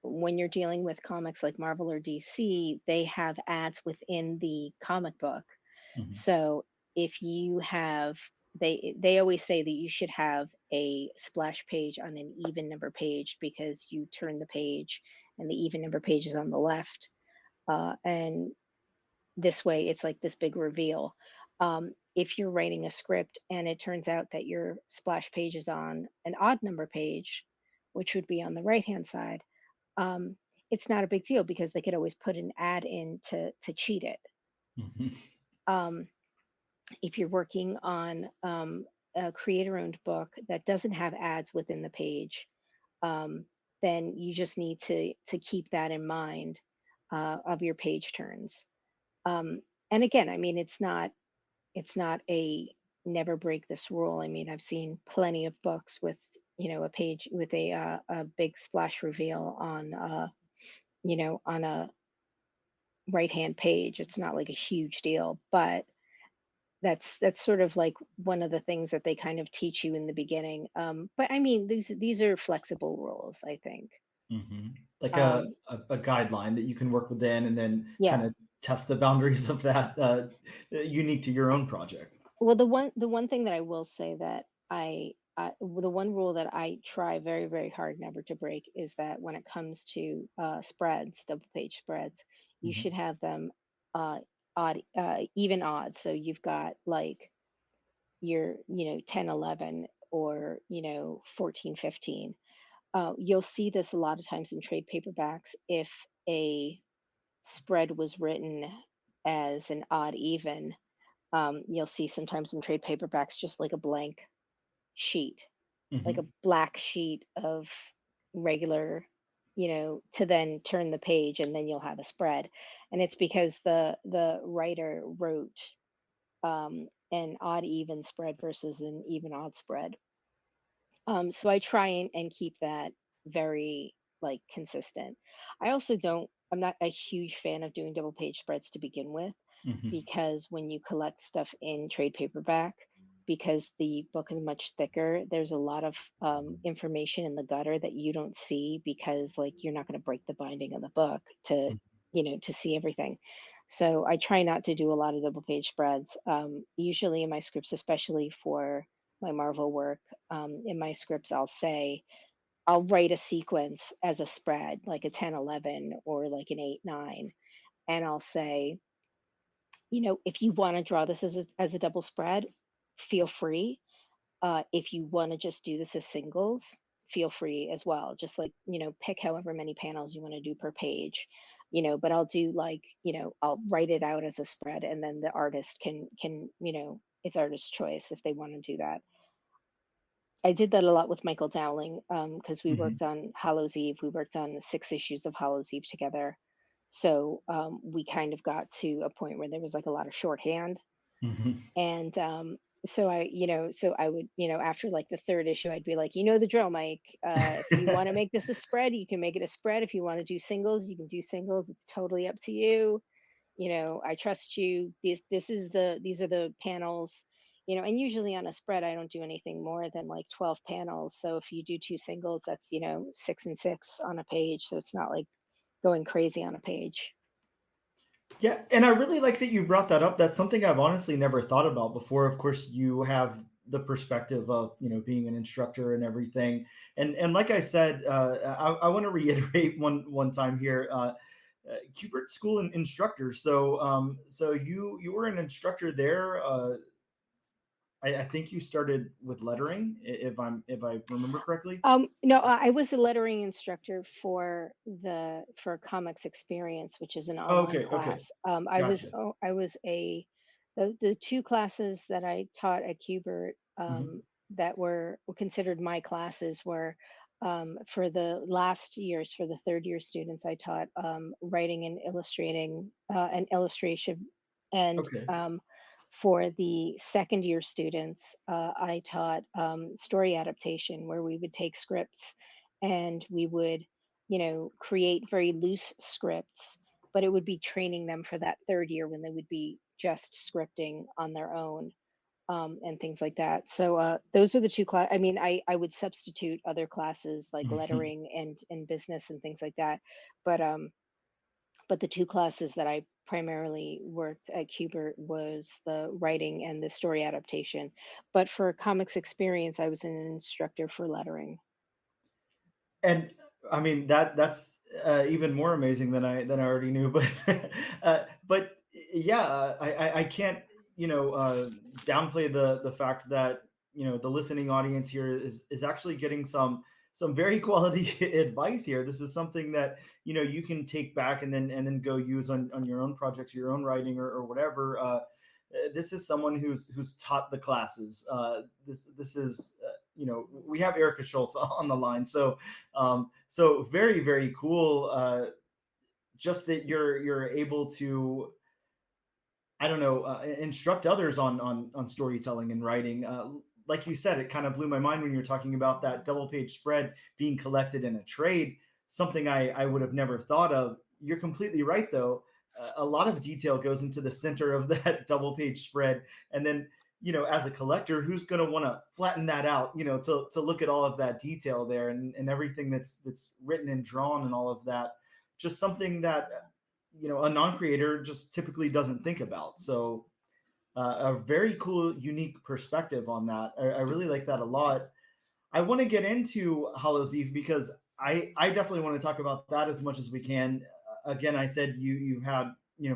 When you're dealing with comics like Marvel or DC, they have ads within the comic book. Mm-hmm. So if you have, they always say that you should have a splash page on an even number page because you turn the page and the even number page is on the left. And this way, it's like this big reveal. If you're writing a script and it turns out that your splash page is on an odd number page, which would be on the right hand side, um, it's not a big deal because they could always put an ad in to cheat it. Mm-hmm. Um, if you're working on a creator owned book that doesn't have ads within the page, um, then you just need to keep that in mind of your page turns. And again, I mean, it's not a never break this rule. I mean, I've seen plenty of books with a page with a big splash reveal on on a right hand page. It's not like a huge deal, but that's sort of like one of the things that they kind of teach you in the beginning. But I mean, these are flexible rules, I think. Mm-hmm. Like Um, a guideline that you can work within and then kind yeah, of test the boundaries of that, unique to your own project. Well, the one thing that I will say that the one rule that I try very, very hard never to break is that when it comes to spreads, double page spreads, you Mhm. should have them uh, even odds. So you've got like your, 10, 11, or, 14, 15. You'll see this a lot of times in trade paperbacks. If a spread was written as an odd even, you'll see sometimes in trade paperbacks just like a blank sheet, like a Mhm. black sheet of regular, to then turn the page and then you'll have a spread. And it's because the writer wrote an odd even spread versus an even odd spread. So I try and keep that very like consistent. I also don't, I'm not a huge fan of doing double page spreads to begin with, Mhm. because when you collect stuff in trade paperback, because the book is much thicker, there's a lot of information in the gutter that you don't see, because like you're not going to break the binding of the book to, to see everything. So I try not to do a lot of double page spreads. Usually in my scripts, especially for my Marvel work, in my scripts, I'll write a sequence as a spread, like a 10, 11, or like an 8, 9. And I'll say, if you want to draw this as a double spread, feel free. If you want to just do this as singles, feel free as well. Just like, pick however many panels you want to do per page, but I'll do like, I'll write it out as a spread, and then the artist can, it's artist's choice if they want to do that. I did that a lot with Michael Dowling, because we Mhm. worked on Hallows Eve. We worked on 6 issues of Hallows Eve together. So we kind of got to a point where there was like a lot of shorthand. Mhm. And so I would, after like the third issue, I'd be like, the drill, Mike. If you want to make this a spread, you can make it a spread. If you want to do singles, you can do singles. It's totally up to you. I trust you. These are the panels, and usually on a spread, I don't do anything more than like 12 panels. So if you do two singles, that's, 6 and 6 on a page. So it's not like going crazy on a page. Yeah, and I really like that you brought that up. That's something I've honestly never thought about before. Of course, you have the perspective of being an instructor and everything. And like I said, I want to reiterate one time here. Kubert School and instructors. So you were an instructor there. I think you started with lettering, if I remember correctly. No, I was a lettering instructor for Comics Experience, which is an Oh, online okay, class. gotcha. I was the two classes that I taught at Kubert, Hmm. that were considered my classes were, for the last years, for the third year students, I taught writing and illustrating, and illustration, and Okay. for the second year students, I taught story adaptation, where we would take scripts and we would, create very loose scripts, but it would be training them for that third year when they would be just scripting on their own, and things like that. So those are the two class. I mean, I would substitute other classes like lettering and business and things like that, but the two classes that I primarily worked at Kubert was the writing and the story adaptation. But for Comics Experience, I was an instructor for lettering. And I mean that's even more amazing than I already knew. But yeah, I can't downplay the fact that the listening audience here is actually getting some very quality advice here. This is something that you can take back and then go use on your own projects, your own writing, or whatever. This is someone who's taught the classes. This is we have ERICA SCHULTZ on the line, so very very cool. Just that you're able to, I don't know, instruct others on storytelling and writing. Like you said, it kind of blew my mind when you were talking about that double page spread being collected in a trade. Something I would have never thought of. You're completely right, though. A lot of detail goes into the center of that double page spread, and then as a collector, who's going to want to flatten that out, to look at all of that detail there and everything that's written and drawn and all of that. Just something that a non-creator just typically doesn't think about. So a very cool, unique perspective on that. I really like that a lot. I want to get into Hallows Eve because I definitely want to talk about that as much as we can. Again, I said you had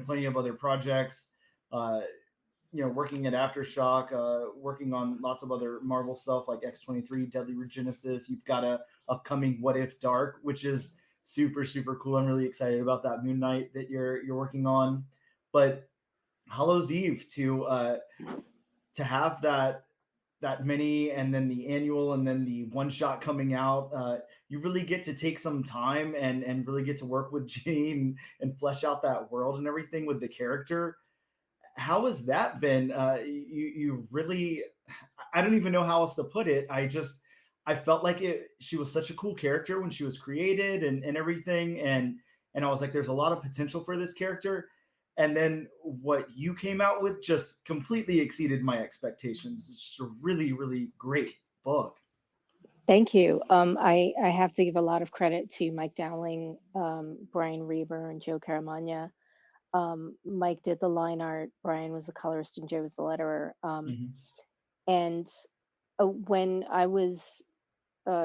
plenty of other projects, working at Aftershock, working on lots of other Marvel stuff like X23 Deadly Regenesis. You've got a upcoming What If Dark, which is super super cool. I'm really excited about that Moon Knight that you're working on. But Hallows Eve to have that mini, and then the annual, and then the one shot coming out, you really get to take some time and really get to work with Jane and flesh out that world and everything with the character. How has that been? You really, I don't even know how else to put it. I felt like she was such a cool character when she was created and everything. And I was like, there's a lot of potential for this character. And then what you came out with just completely exceeded my expectations. It's just a really, really great book. Thank you. I have to give a lot of credit to Mike Dowling, Brian Reber, and Joe Caramagna. Mike did the line art, Brian was the colorist, and Joe was the letterer. And when I was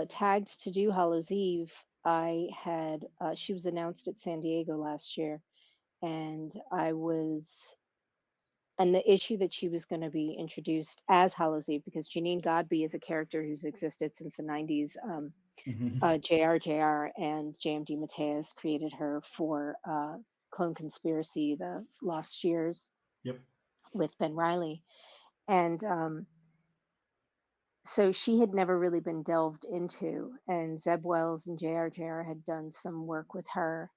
tagged to do Hallows Eve, she was announced at San Diego last year, and the issue that she was going to be introduced as Hallows Eve, because Janine Godbey is a character who's existed since the 90s. JR and JMD Mateus created her for Clone Conspiracy, the Lost Years. Yep. With Ben Reilly. And so she had never really been delved into, and Zeb Wells and JR had done some work with her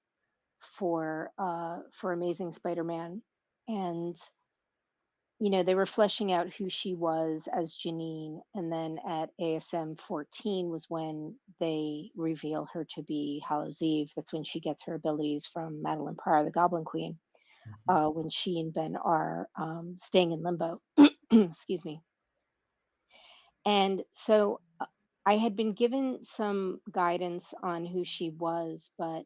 for Amazing Spider-Man, and they were fleshing out who she was as Janine, and then at ASM 14 was when they reveal her to be Hallows Eve. That's when she gets her abilities from Madeline Pryor, the Goblin Queen, when she and Ben are staying in limbo. Excuse me. And so I had been given some guidance on who she was, but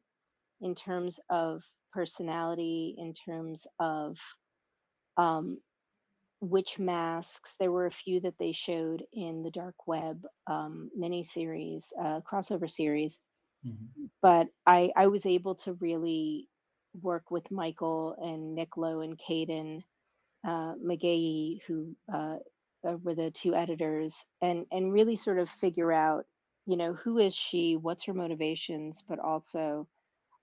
in terms of personality, in terms of which masks, there were a few that they showed in the Dark Web mini-series, crossover series. But I was able to really work with Michael and Nick Lowe and Caden McGahee, who were the two editors, and really sort of figure out, who is she, what's her motivations, but also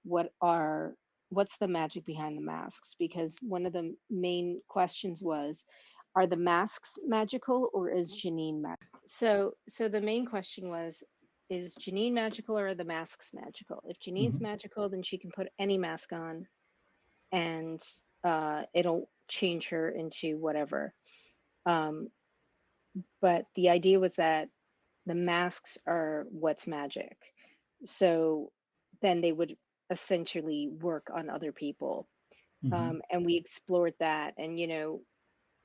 what's the magic behind the masks? Because one of the main questions was, are the masks magical, or is Janine magical? So the main question was, is Janine magical, or are the masks magical? If Janine's magical, then she can put any mask on and it'll change her into whatever. But the idea was that the masks are what's magic. So then they would essentially work on other people. And we explored that. And,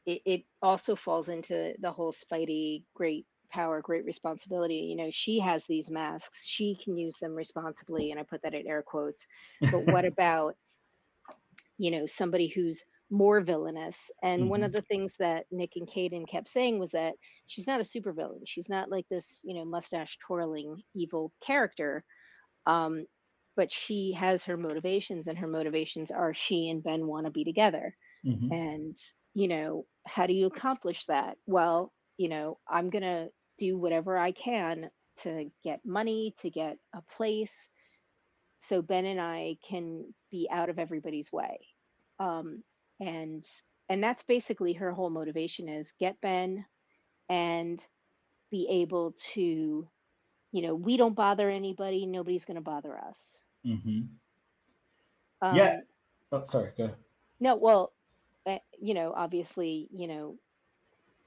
it also falls into the whole Spidey, great power, great responsibility. She has these masks. She can use them responsibly. And I put that in air quotes. But what about, somebody who's more villainous? And one of the things that Nick and Caden kept saying was that she's not a supervillain. She's not like this, mustache twirling evil character. But she has her motivations, and her motivations are she and Ben want to be together. And, how do you accomplish that? Well, I'm going to do whatever I can to get money, to get a place, so Ben and I can be out of everybody's way. And that's basically her whole motivation, is get Ben and be able to, we don't bother anybody. Nobody's going to bother us. Yeah. Oh, sorry. Go ahead. No, well, obviously,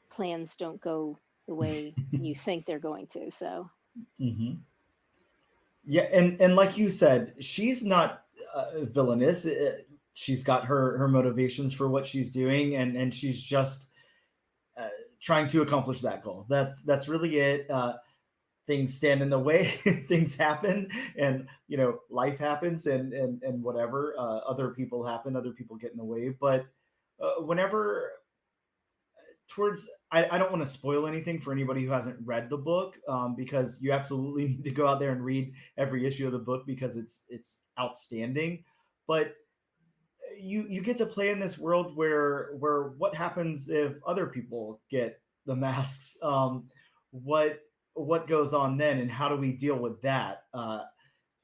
plans don't go the way you think they're going to. So. Yeah, and like you said, she's not villainous. She's got her motivations for what she's doing, and she's just trying to accomplish that goal. That's really it. things stand in the way, things happen, and life happens, and whatever, other people happen, other people get in the way. But whenever towards I don't want to spoil anything for anybody who hasn't read the book, because you absolutely need to go out there and read every issue of the book because it's outstanding. But you get to play in this world where what happens if other people get the masks? What what goes on then, and how do we deal with that?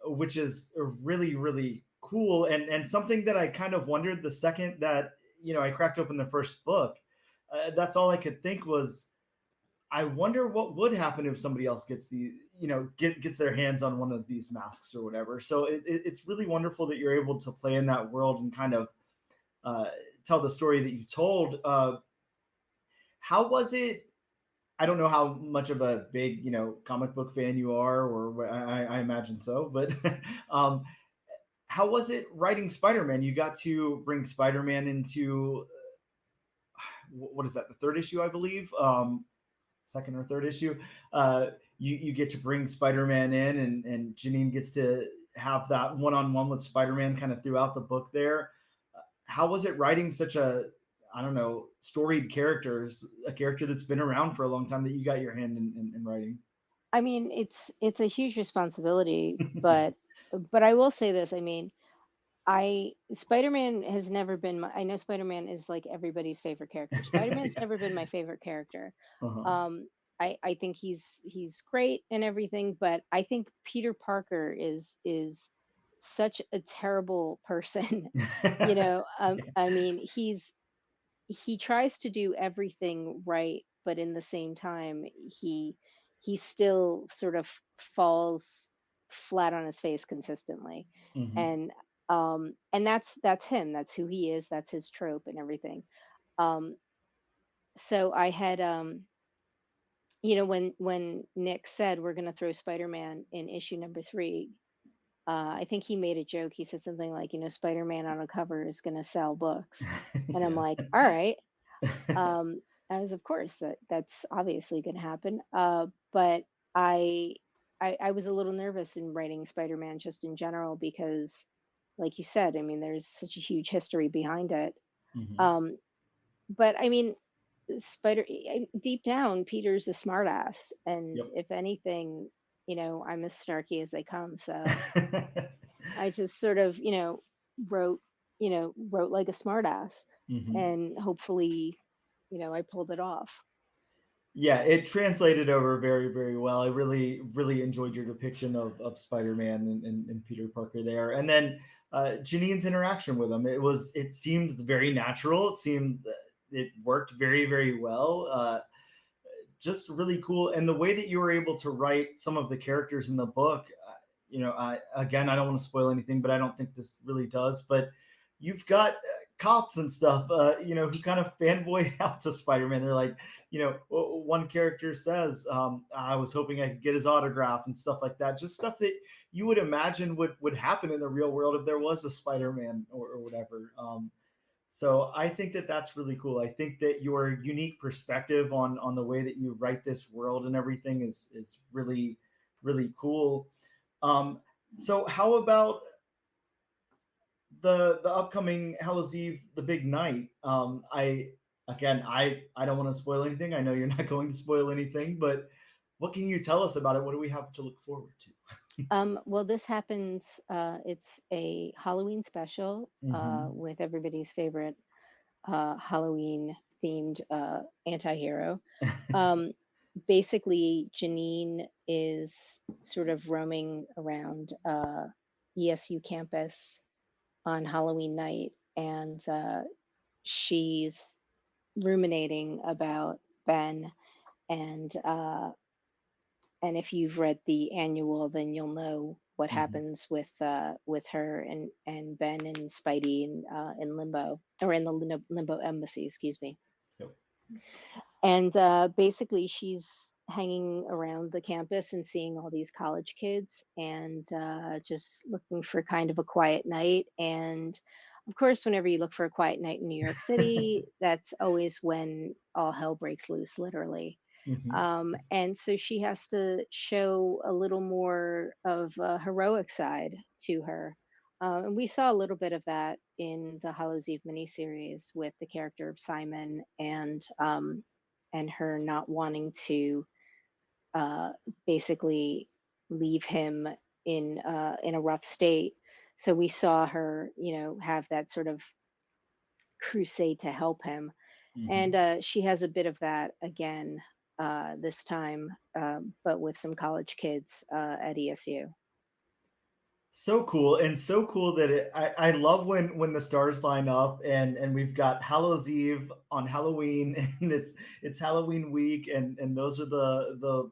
Which is really really cool, and something that I kind of wondered the second that I cracked open the first book. That's all I could think was, I wonder what would happen if somebody else gets gets their hands on one of these masks or whatever. So it's really wonderful that you're able to play in that world and kind of uh, tell the story that you told. How was it? I don't know how much of a big comic book fan you are, or I imagine so, but um, how was it writing Spider-Man? You got to bring Spider-Man into what is that? The third issue, I believe. Second or third issue. You get to bring Spider-Man in, and Janine gets to have that one-on-one with Spider-Man kind of throughout the book there. How was it writing such a, I don't know, storied characters, a character that's been around for a long time that you got your hand in writing? I mean, it's a huge responsibility, but I will say this. I mean, I Spider-Man has never been I know Spider-Man is like everybody's favorite character. Spider-Man's Yeah. never been my favorite character. Uh-huh. I think he's great and everything, but I think Peter Parker is such a terrible person. I mean, he tries to do everything right, but in the same time, he still sort of falls flat on his face consistently. Hmm. And that's him. That's who he is. That's his trope and everything. Um, so I had when Nick said we're going to throw Spider-Man in issue number 3, I think he made a joke. He said something like, Spider-Man on a cover is going to sell books. And I'm Yeah. like, all right. Um, I was, of course, that's obviously going to happen. But I, I was a little nervous in writing Spider-Man just in general because, like you said, I mean, there's such a huge history behind it. Hmm. Um, but I mean, deep down, Peter's a smartass, and Yep. if anything, I'm as snarky as they come. So I just sort of, wrote, wrote like a smartass, Hmm. and hopefully, I pulled it off. Yeah, it translated over very, very well. I really, really enjoyed your depiction of Spider-Man and Peter Parker there. And then Janine's interaction with him. It seemed very natural. It seemed it worked very, very well. Just really cool. And the way that you were able to write some of the characters in the book, again, I don't want to spoil anything, but I don't think this really does. But you've got cops and stuff, who kind of fanboy out to Spider-Man. They're like, one character says, "I was hoping I could get his autograph," and stuff like that. Just stuff that you would imagine would happen in the real world if there was a Spider-Man or whatever. So I think that that's really cool. I think that your unique perspective on the way that you write this world and everything is really really cool. Um, so how about the upcoming Hallows Eve, the big night? I don't want to spoil anything. I know you're not going to spoil anything, but what can you tell us about it? What do we have to look forward to? Well, this happens. It's a Halloween special Hmm. with everybody's favorite Halloween themed anti-hero. Um, Basically, Janine is sort of roaming around ESU campus on Halloween night, and she's ruminating about Ben, and if you've read the annual, then you'll know what Hmm. happens with her and Ben and Spidey in Limbo, or in the Limbo embassy, excuse me. Yep. And basically, she's hanging around the campus and seeing all these college kids, and just looking for kind of a quiet night. And of course, whenever you look for a quiet night in New York City, that's always when all hell breaks loose, literally. Hmm. And so she has to show a little more of a heroic side to her. And we saw a little bit of that in the Hallows Eve miniseries with the character of Simon and her not wanting to uh, basically leave him in a rough state. So we saw her, have that sort of crusade to help him, Hmm. and she has a bit of that again this time, but with some college kids at ESU. So cool, and so cool that I love when the stars line up, and we've got Hallows Eve on Halloween, and it's Halloween week, and those are the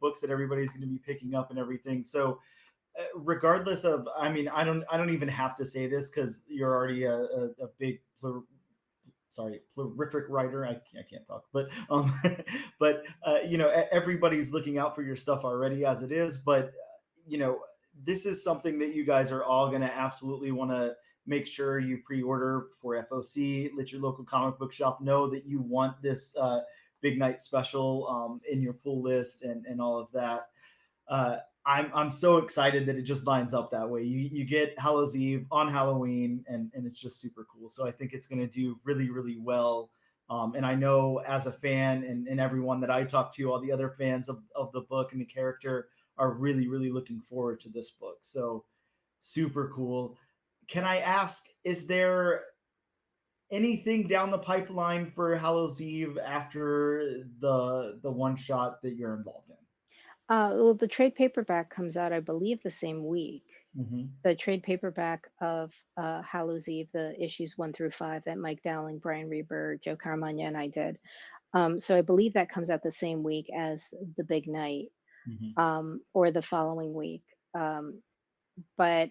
books that everybody's going to be picking up and everything. So regardless of, I mean, I don't even have to say this because you're already a big prolific writer. I can't talk, but but everybody's looking out for your stuff already as it is. But you know, this is something that you guys are all going to absolutely want to make sure you pre-order for FOC. Let your local comic book shop know that you want this big night special in your pull list and all of that. uh, I'm so excited that it just lines up that way. You get Hallows Eve on Halloween, and it's just super cool. So I think it's going to do really really well. And I know as a fan and everyone that I talk to, all the other fans of the book and the character are really really looking forward to this book. So super cool. Can I ask, is there anything down the pipeline for Hallows Eve after the one shot that you're involved Well, the trade paperback comes out, I believe, the same week. in? Hmm. The trade paperback of Hallows Eve, the issues 1 through 5 that Mike Dowling, Brian Reber, Joe Caramagna, and I did. So I believe that comes out the same week as the big night, Hmm. or the following week. But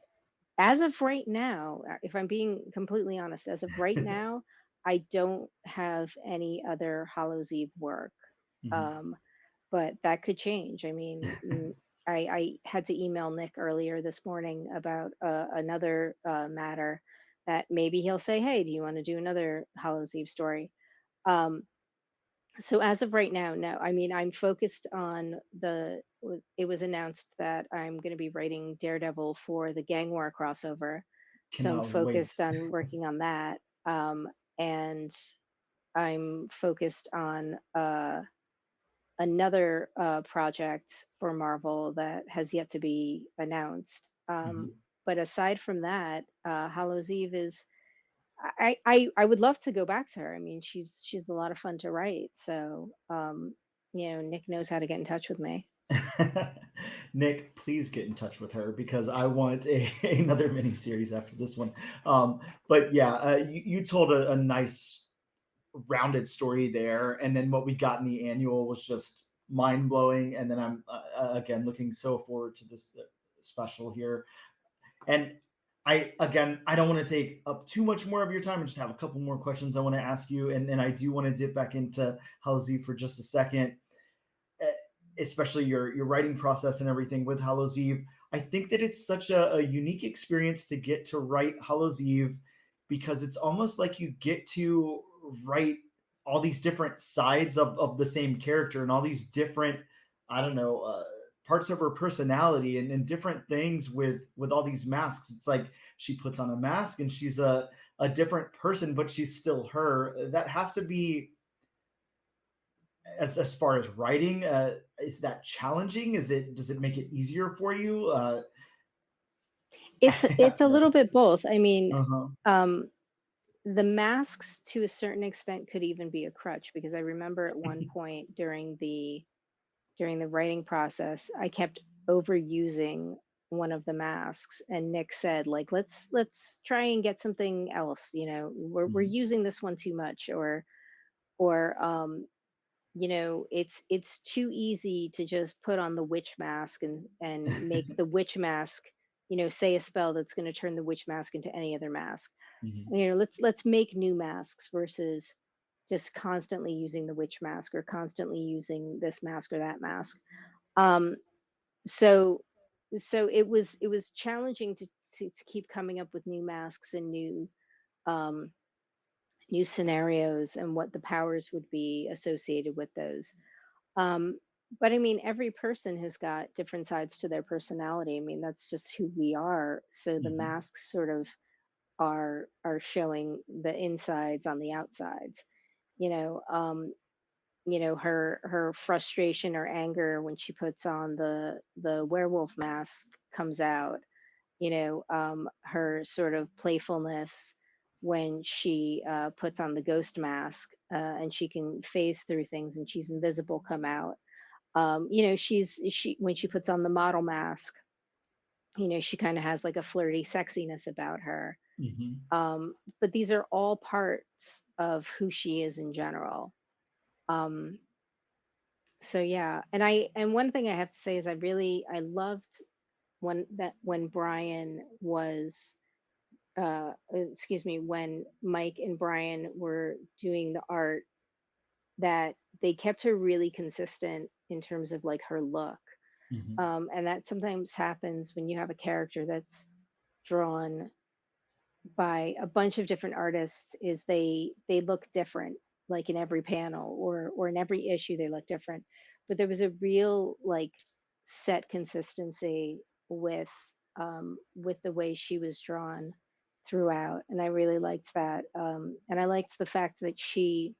as of right now, if I'm being completely honest, as of right now, I don't have any other Hallows Eve work. Hmm. Um, but that could change. I mean, I had to email Nick earlier this morning about another matter that maybe he'll say, "Hey, do you want to do another Hallows Eve story?" Um, so as of right now, no. I mean, I'm focused on it was announced that I'm going to be writing Daredevil for the Gang War crossover. So I'm Cannot wait. focused on working on that. And I'm focused on another project for Marvel that has yet to be announced. Mhm. But aside from that, Hallows Eve is I would love to go back to her. I mean, she's a lot of fun to write. So Nick knows how to get in touch with me. Nick, please get in touch with her because I want another mini series after this one. But yeah, you told a nice rounded story there, and then what we got in the annual was just mind blowing. And then I'm again looking so forward to this special here. And I don't want to take up too much more of your time. I just have a couple more questions I want to ask you, and I do want to dip back into Hallows Eve for just a second, eh, especially your writing process and everything with Hallows Eve. I think that it's such a unique experience to get to write Hallows Eve because it's almost like you get to write all these different sides of the same character and all these different, I don't know, parts of her personality and different things with all these masks. It's like she puts on a mask and she's a different person, but she's still her. That has to be, as far as writing, is that challenging? Does it make it easier for you? It's a little bit both. I mean, Uh-huh. um, the masks to a certain extent could even be a crutch because I remember at one point during the writing process, I kept overusing one of the masks, and Nick said, like, let's try and get something else. We're Mhm. using this one too much, or it's too easy to just put on the witch mask and make the witch mask, say a spell that's going to turn the witch mask into any other mask. Mhm. Let's make new masks versus just constantly using the witch mask or constantly using this mask or that mask. Um, so so it was challenging to keep coming up with new masks and um, new scenarios and what the powers would be associated with those. Um, but I mean, every person has got different sides to their personality. I mean, that's just who we are. So the Hmm. masks sort of are showing the insides on the outsides. You know, her frustration or anger when she puts on the werewolf mask comes out. Her sort of playfulness when she puts on the ghost mask, and she can phase through things and she's invisible come out. She when she puts on the model mask, she kind of has like a flirty sexiness about her. Hmm. But these are all parts of who she is in general. Um, so yeah, and one thing I have to say is I loved when Brian was excuse me, when Mike and Brian were doing the art, that they kept her really consistent in terms of like her look. Hmm. And that sometimes happens when you have a character that's drawn by a bunch of different artists, is they look different, like in every panel or in every issue they look different. But there was a real like set consistency with the way she was drawn throughout, and I really liked that. And I liked the fact that she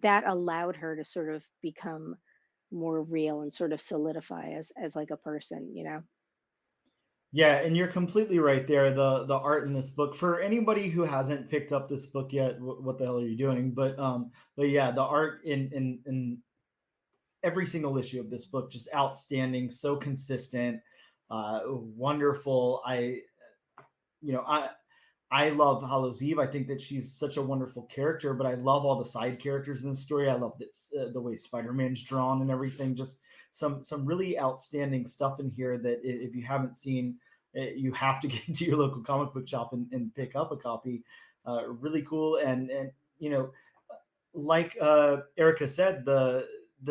that allowed her to sort of become more real and sort of solidify as like a person, you know. Yeah, and you're completely right there. The art in this book, for anybody who hasn't picked up this book yet, what the hell are you doing? But yeah, the art in every single issue of this book just outstanding, so consistent, wonderful. You know, I love Hallows Eve. I think that she's such a wonderful character, but I love all the side characters in the story. I love this, the way Spider-Man's drawn and everything. Just some really outstanding stuff in here that if you haven't seen, you have to get to your local comic book shop and pick up a copy. Really cool, and you know, like Erica said, the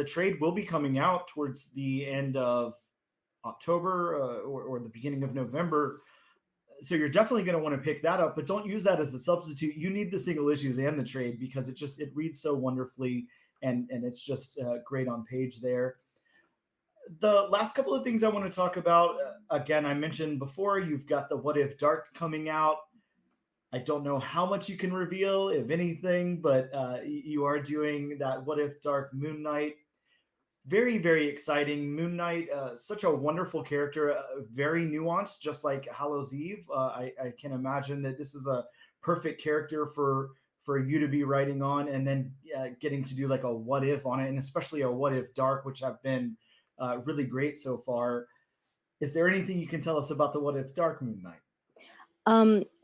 trade will be coming out towards the end of October, or the beginning of November, so you're definitely going to want to pick that up, but don't use that as a substitute. You need the single issues and the trade because it reads so wonderfully, and it's just great on page there. The last couple of things I want to talk about, again, I mentioned before, you've got the What If Dark coming out. I don't know how much you can reveal, if anything, but you are doing that What If Dark Moon Knight. Very, very exciting. Moon Knight, such a wonderful character, very nuanced, just like Hallows Eve. I can imagine that this is a perfect character for you to be writing on, and then getting to do like a what if on it, and especially a What If Dark, which have been really great so far. Is there anything you can tell us about the What If Dark Moon Knight?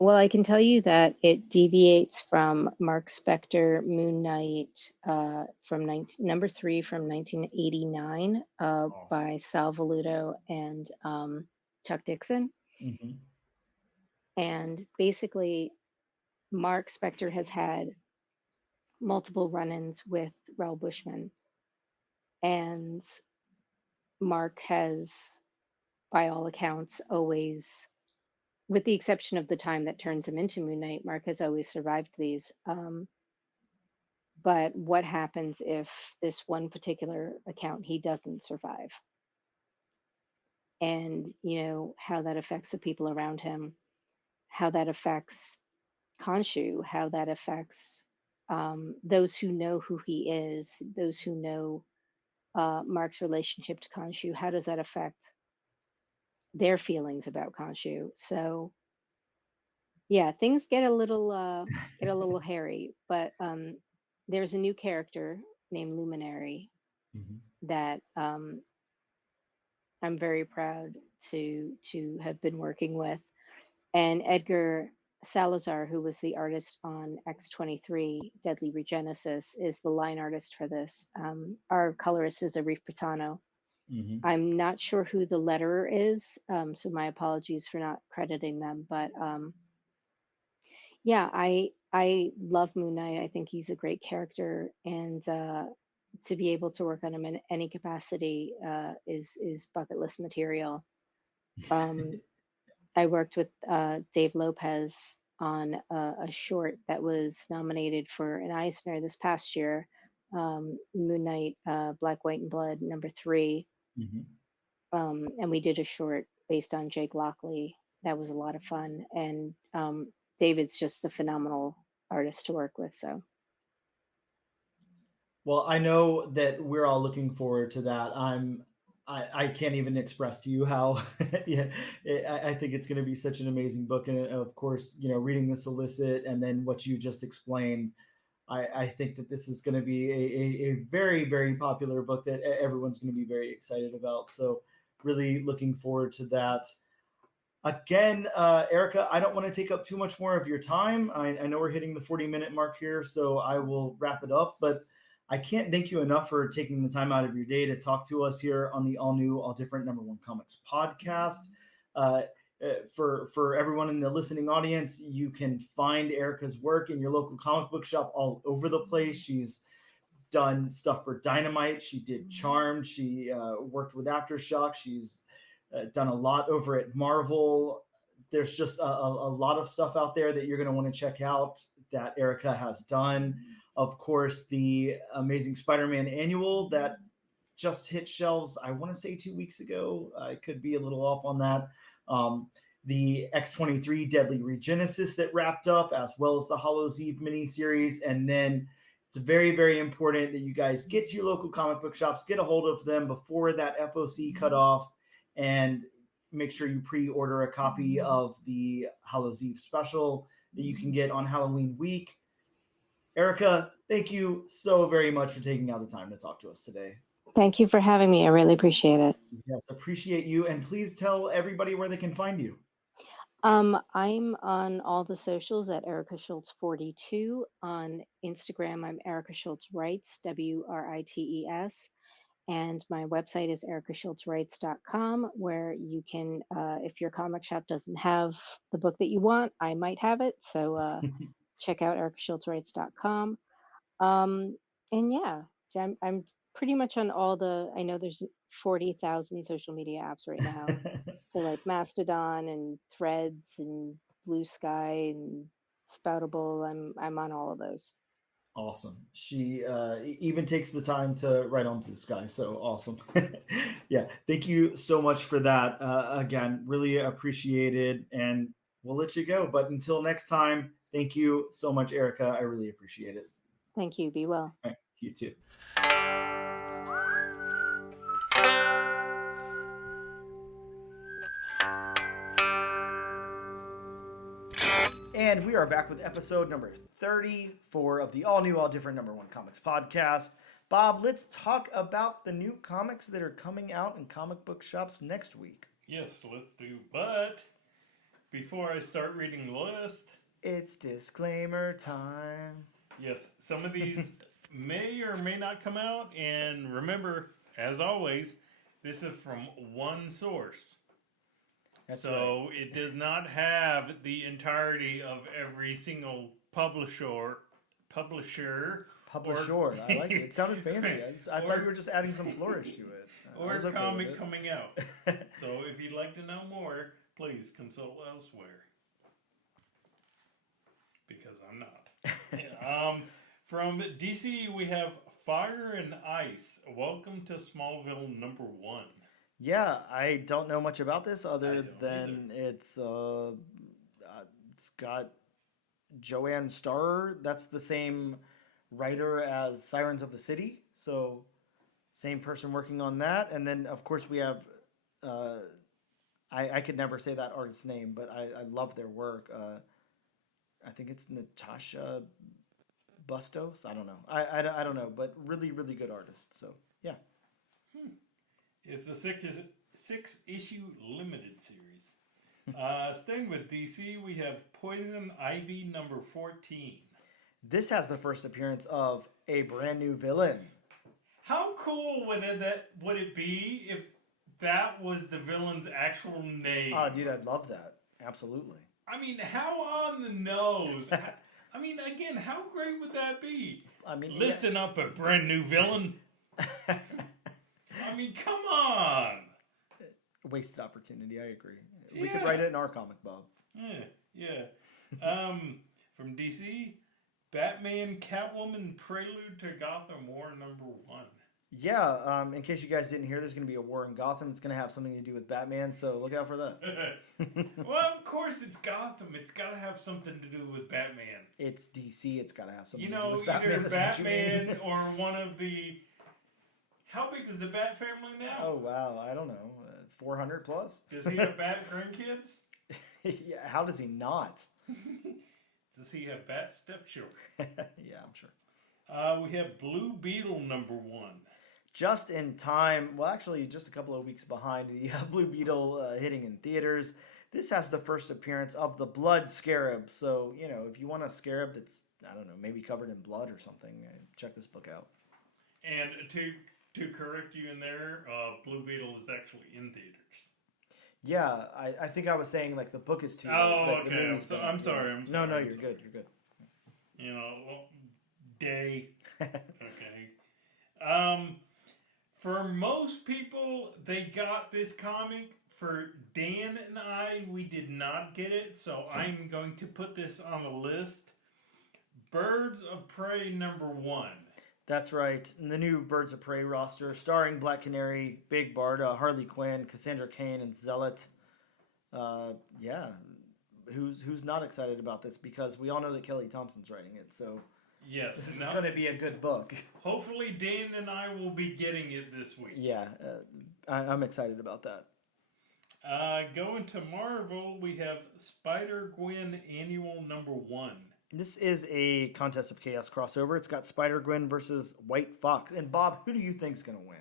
Well, I can tell you that it deviates from Mark Spector Moon Knight, from number 3 from 1989, Awesome. by Sal Velluto and Chuck Dixon. Mm-hmm. And basically, Mark Spector has had multiple run-ins with Raoul Bushman, and Mark has, by all accounts, always, with the exception of the time that turns him into Moon Knight, Mark has always survived these. But what happens if this one particular account he doesn't survive? And, how that affects the people around him, how that affects Khonshu, how that affects those who know who he is, those who know Mark's relationship to Khonshu, how does that affect their feelings about Khonshu? So, yeah, things get a little hairy, but there's a new character named Luminary Mm-hmm. that I'm very proud to have been working with. And Edgar Salazar, who was the artist on X23 Deadly Regenesis, is the line artist for this. Our colorist is Arif Patano. Mm-hmm. I'm not sure who the letterer is, so my apologies for not crediting them. But yeah, I love Moon Knight. I think he's a great character, and to be able to work on him in any capacity is bucket list material. Um, I worked with Dave Lopez on a short that was nominated for an Eisner this past year, Moon Knight, Black, White, and Blood #3. And we did a short based on Jake Lockley. That was a lot of fun. And David's just a phenomenal artist to work with. So. Well, I know that we're all looking forward to that. I can't even express to you how yeah, I think it's going to be such an amazing book. And of course, you know, reading the solicit and then what you just explained, I think that this is going to be a very, very popular book that everyone's going to be very excited about. So really looking forward to that. Again, Erica, I don't want to take up too much more of your time. I know we're hitting the 40-minute mark here, so I will wrap it up. But I can't thank you enough for taking the time out of your day to talk to us here on the all new, all different #1 Comics podcast. For everyone in the listening audience, you can find Erica's work in your local comic book shop all over the place. She's done stuff for Dynamite. She did Charmed. She worked with Aftershock. She's done a lot over at Marvel. There's just a lot of stuff out there that you're going to want to check out that Erica has done. Of course, the Amazing Spider-Man annual that just hit shelves, I want to say 2 weeks ago. I could be a little off on that. The X23 Deadly Regenesis that wrapped up, as well as the Hallows Eve miniseries. And then it's very, very important that you guys get to your local comic book shops, get a hold of them before that FOC cutoff, and make sure you pre-order a copy of the Hallows Eve special that you can get on Halloween week. Erica, thank you so very much for taking out the time to talk to us today. Thank you for having me. I really appreciate it. Yes, appreciate you. And please tell everybody where they can find you. I'm on all the socials at Erica Schultz 42. On Instagram, I'm Erica Schultz Writes, WRITES. And my website is ericaschultzwrites.com, where you can, if your comic shop doesn't have the book that you want, I might have it. So check out ericaschultzwrites.com. And yeah, I'm pretty much on all the, I know there's 40,000 social media apps right now. So like Mastodon and Threads and Blue Sky and Spoutable, I'm on all of those. Awesome. She even takes the time to write on Blue Sky. So awesome. Yeah. Thank you so much for that. Again, really appreciated. And we'll let you go. But until next time, thank you so much, Erica. I really appreciate it. Thank you. Be well. All right, you too. And we are back with episode number 34 of the all-new, all-different #1 Comics podcast. Bob, let's talk about the new comics that are coming out in comic book shops next week. Yes, let's do. But before I start reading the list, it's disclaimer time. Yes, some of these may or may not come out. And remember, as always, this is from one source. That's so right. It does not have the entirety of every single publisher. I like it. It sounded fancy. I thought you were just adding some flourish to it. Or a comic coming out. So if you'd like to know more, please consult elsewhere. Because I'm not. From DC, we have Fire and Ice. Welcome to Smallville #1. Yeah, I don't know much about this other than it's got Joanne Starr. That's the same writer as Sirens of the City, so same person working on that. And then of course we have I could never say that artist's name, but I love their work. I think it's Natasha Bustos. I don't know. I don't know, but really, really good artist. So yeah. It's a six-issue limited series. Staying with DC, we have Poison Ivy #14. This has the first appearance of a brand new villain. How cool would it be if that was the villain's actual name? Oh, dude, I'd love that. Absolutely. I mean, how on the nose? I mean, again, how great would that be? I mean, listen up, a brand new villain. I mean, come on. Wasted opportunity, I agree. We could write it in our comic, Bob. Yeah. From DC, Batman Catwoman Prelude to Gotham War #1. Yeah, in case you guys didn't hear, there's going to be a war in Gotham. It's going to have something to do with Batman, so look out for that. Well, of course it's Gotham. It's got to have something to do with Batman. It's DC. It's got to have something You to do know, with Batman. either Batman or one of the... How big is the Bat family now? Oh, wow. I don't know. 400 plus? Does he have Bat grandkids? Yeah, how does he not? Does he have Bat stepchildren? Yeah, I'm sure. We have Blue Beetle #1. Just in time, well, actually, just a couple of weeks behind the Blue Beetle hitting in theaters. This has the first appearance of the Blood Scarab. So, you know, if you want a scarab that's, I don't know, maybe covered in blood or something, check this book out. And to correct you in there, Blue Beetle is actually in theaters. Yeah, I think I was saying, like, the book is too. Oh, okay. I'm sorry. No, you're good. You're good. You know, day. Okay. For most people, they got this comic. For Dan and I, we did not get it, so I'm going to put this on the list. Birds of Prey #1. That's right. The new Birds of Prey roster, starring Black Canary, Big Barda, Harley Quinn, Cassandra Cain, and Zealot. Yeah, who's not excited about this? Because we all know that Kelly Thompson's writing it, so yes, this is going to be a good book. Hopefully, Dan and I will be getting it this week. Yeah, I'm excited about that. Going to Marvel, we have Spider-Gwen Annual #1. This is a Contest of Chaos crossover. It's got Spider-Gwen versus White Fox. And Bob, who do you think's going to win?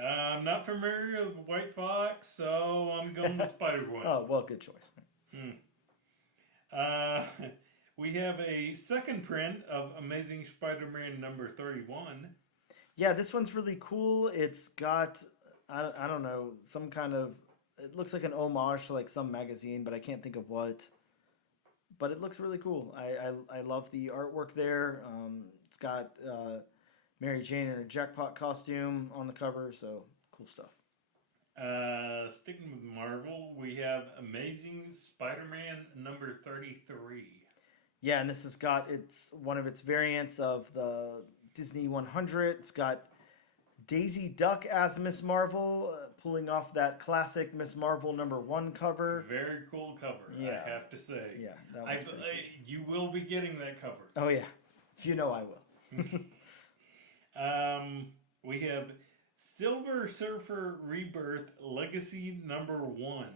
I'm not familiar with White Fox, so I'm going with Spider-Gwen. Oh, well, good choice. We have a second print of Amazing Spider-Man #31. Yeah, this one's really cool. It's got, I don't know, some kind of, it looks like an homage to like some magazine, but I can't think of what. But it looks really cool. I love the artwork there. It's got Mary Jane in her jackpot costume on the cover, so cool stuff. Sticking with Marvel, we have Amazing Spider-Man #33. Yeah, and this has got, it's one of its variants of the Disney 100. It's got Daisy Duck as Miss Marvel, pulling off that classic Miss Marvel #1 cover. Very cool cover, Yeah. I have to say. Yeah, that one's pretty cool. You will be getting that cover. Oh yeah, you know I will. We have Silver Surfer Rebirth Legacy #1.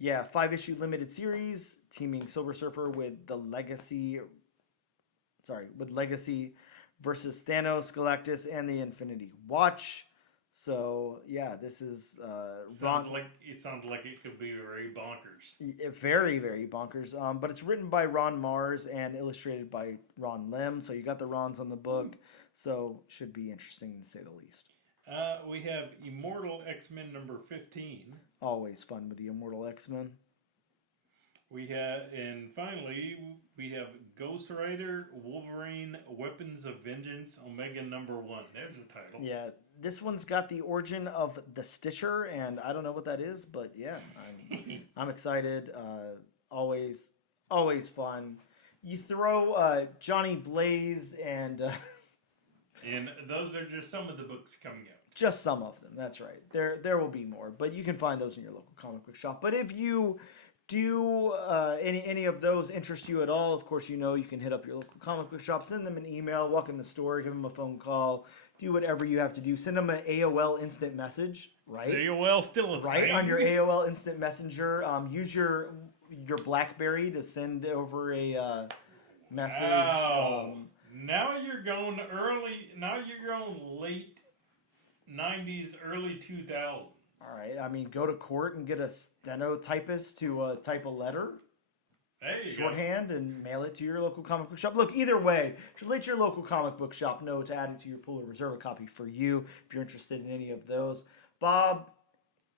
Yeah, 5-issue limited series teaming Silver Surfer with Legacy versus Thanos, Galactus, and the Infinity Watch. So yeah, this is It sounds like it could be very bonkers. very, very bonkers. But it's written by Ron Mars and illustrated by Ron Lim. So you got the Rons on the book. So should be interesting to say the least. We have Immortal X-Men #15. Always fun with the Immortal X-Men. And finally, we have Ghost Rider Wolverine Weapons of Vengeance Omega #1. There's the title. Yeah, this one's got the origin of the Stitcher, and I don't know what that is, but yeah, I'm excited. Always fun. You throw Johnny Blaze and those are just some of the books coming out. just some of them. That's right. There will be more, but you can find those in your local comic book shop. But if you do any of those interest you at all, of course, you know you can hit up your local comic book shop, send them an email, walk in the store, give them a phone call, do whatever you have to do. Send them an AOL instant message, right? Is AOL still a right thing? on your AOL instant messenger. Use your BlackBerry to send over a message. Now you're going early. Now you're going late 90s, early 2000s. All right. I mean, go to court and get a stenotypist to type a letter, shorthand, and mail it to your local comic book shop. Look, either way, should let your local comic book shop know to add it to your pool or reserve a copy for you if you're interested in any of those. Bob,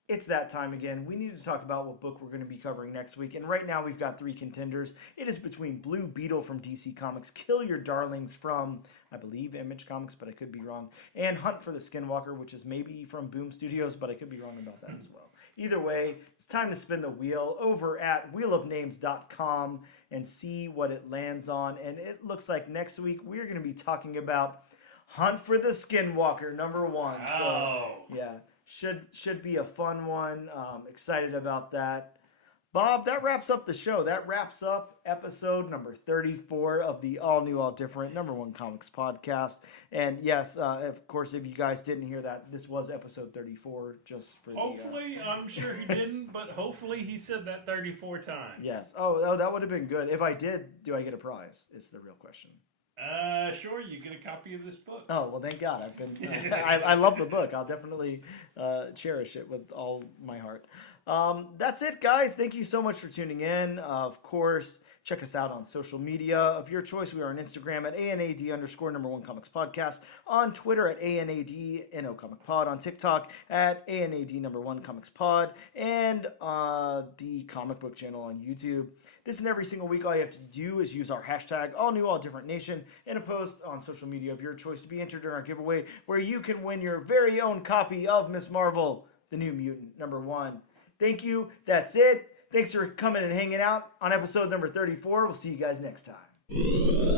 it's that time again. We need to talk about what book we're going to be covering next week. And right now we've got 3 contenders. It is between Blue Beetle from DC Comics, Kill Your Darlings from, I believe, Image Comics, but I could be wrong, and Hunt for the Skinwalker, which is maybe from Boom Studios, but I could be wrong about that as well. Either way, it's time to spin the wheel over at wheelofnames.com and see what it lands on. And it looks like next week we're going to be talking about Hunt for the Skinwalker #1. Wow. So yeah, should be a fun one. Excited about that. Bob, that wraps up the show. That wraps up episode number 34 of the All New, All Different #1 Comics podcast. And yes, of course, if you guys didn't hear that, this was episode 34. Just for Hopefully, I'm sure he didn't, but hopefully he said that 34 times. Yes. Oh, that would have been good. If I did, do I get a prize? Is the real question. Sure, you get a copy of this book. Oh, well, thank God. I've been. I love the book. I'll definitely cherish it with all my heart. That's it, guys. Thank you so much for tuning in. Of course, check us out on social media of your choice. We are on Instagram at ANAD_1 Comics Podcast, on Twitter at ANAD Comic Pod, on TikTok at ANAD1 Comics Pod, and the comic book channel on YouTube. This and every single week, all you have to do is use our hashtag AllNewAllDifferentNation in a post on social media of your choice to be entered in our giveaway, where you can win your very own copy of Ms. Marvel, the New Mutant #1. Thank you. That's it. Thanks for coming and hanging out on episode number 34. We'll see you guys next time.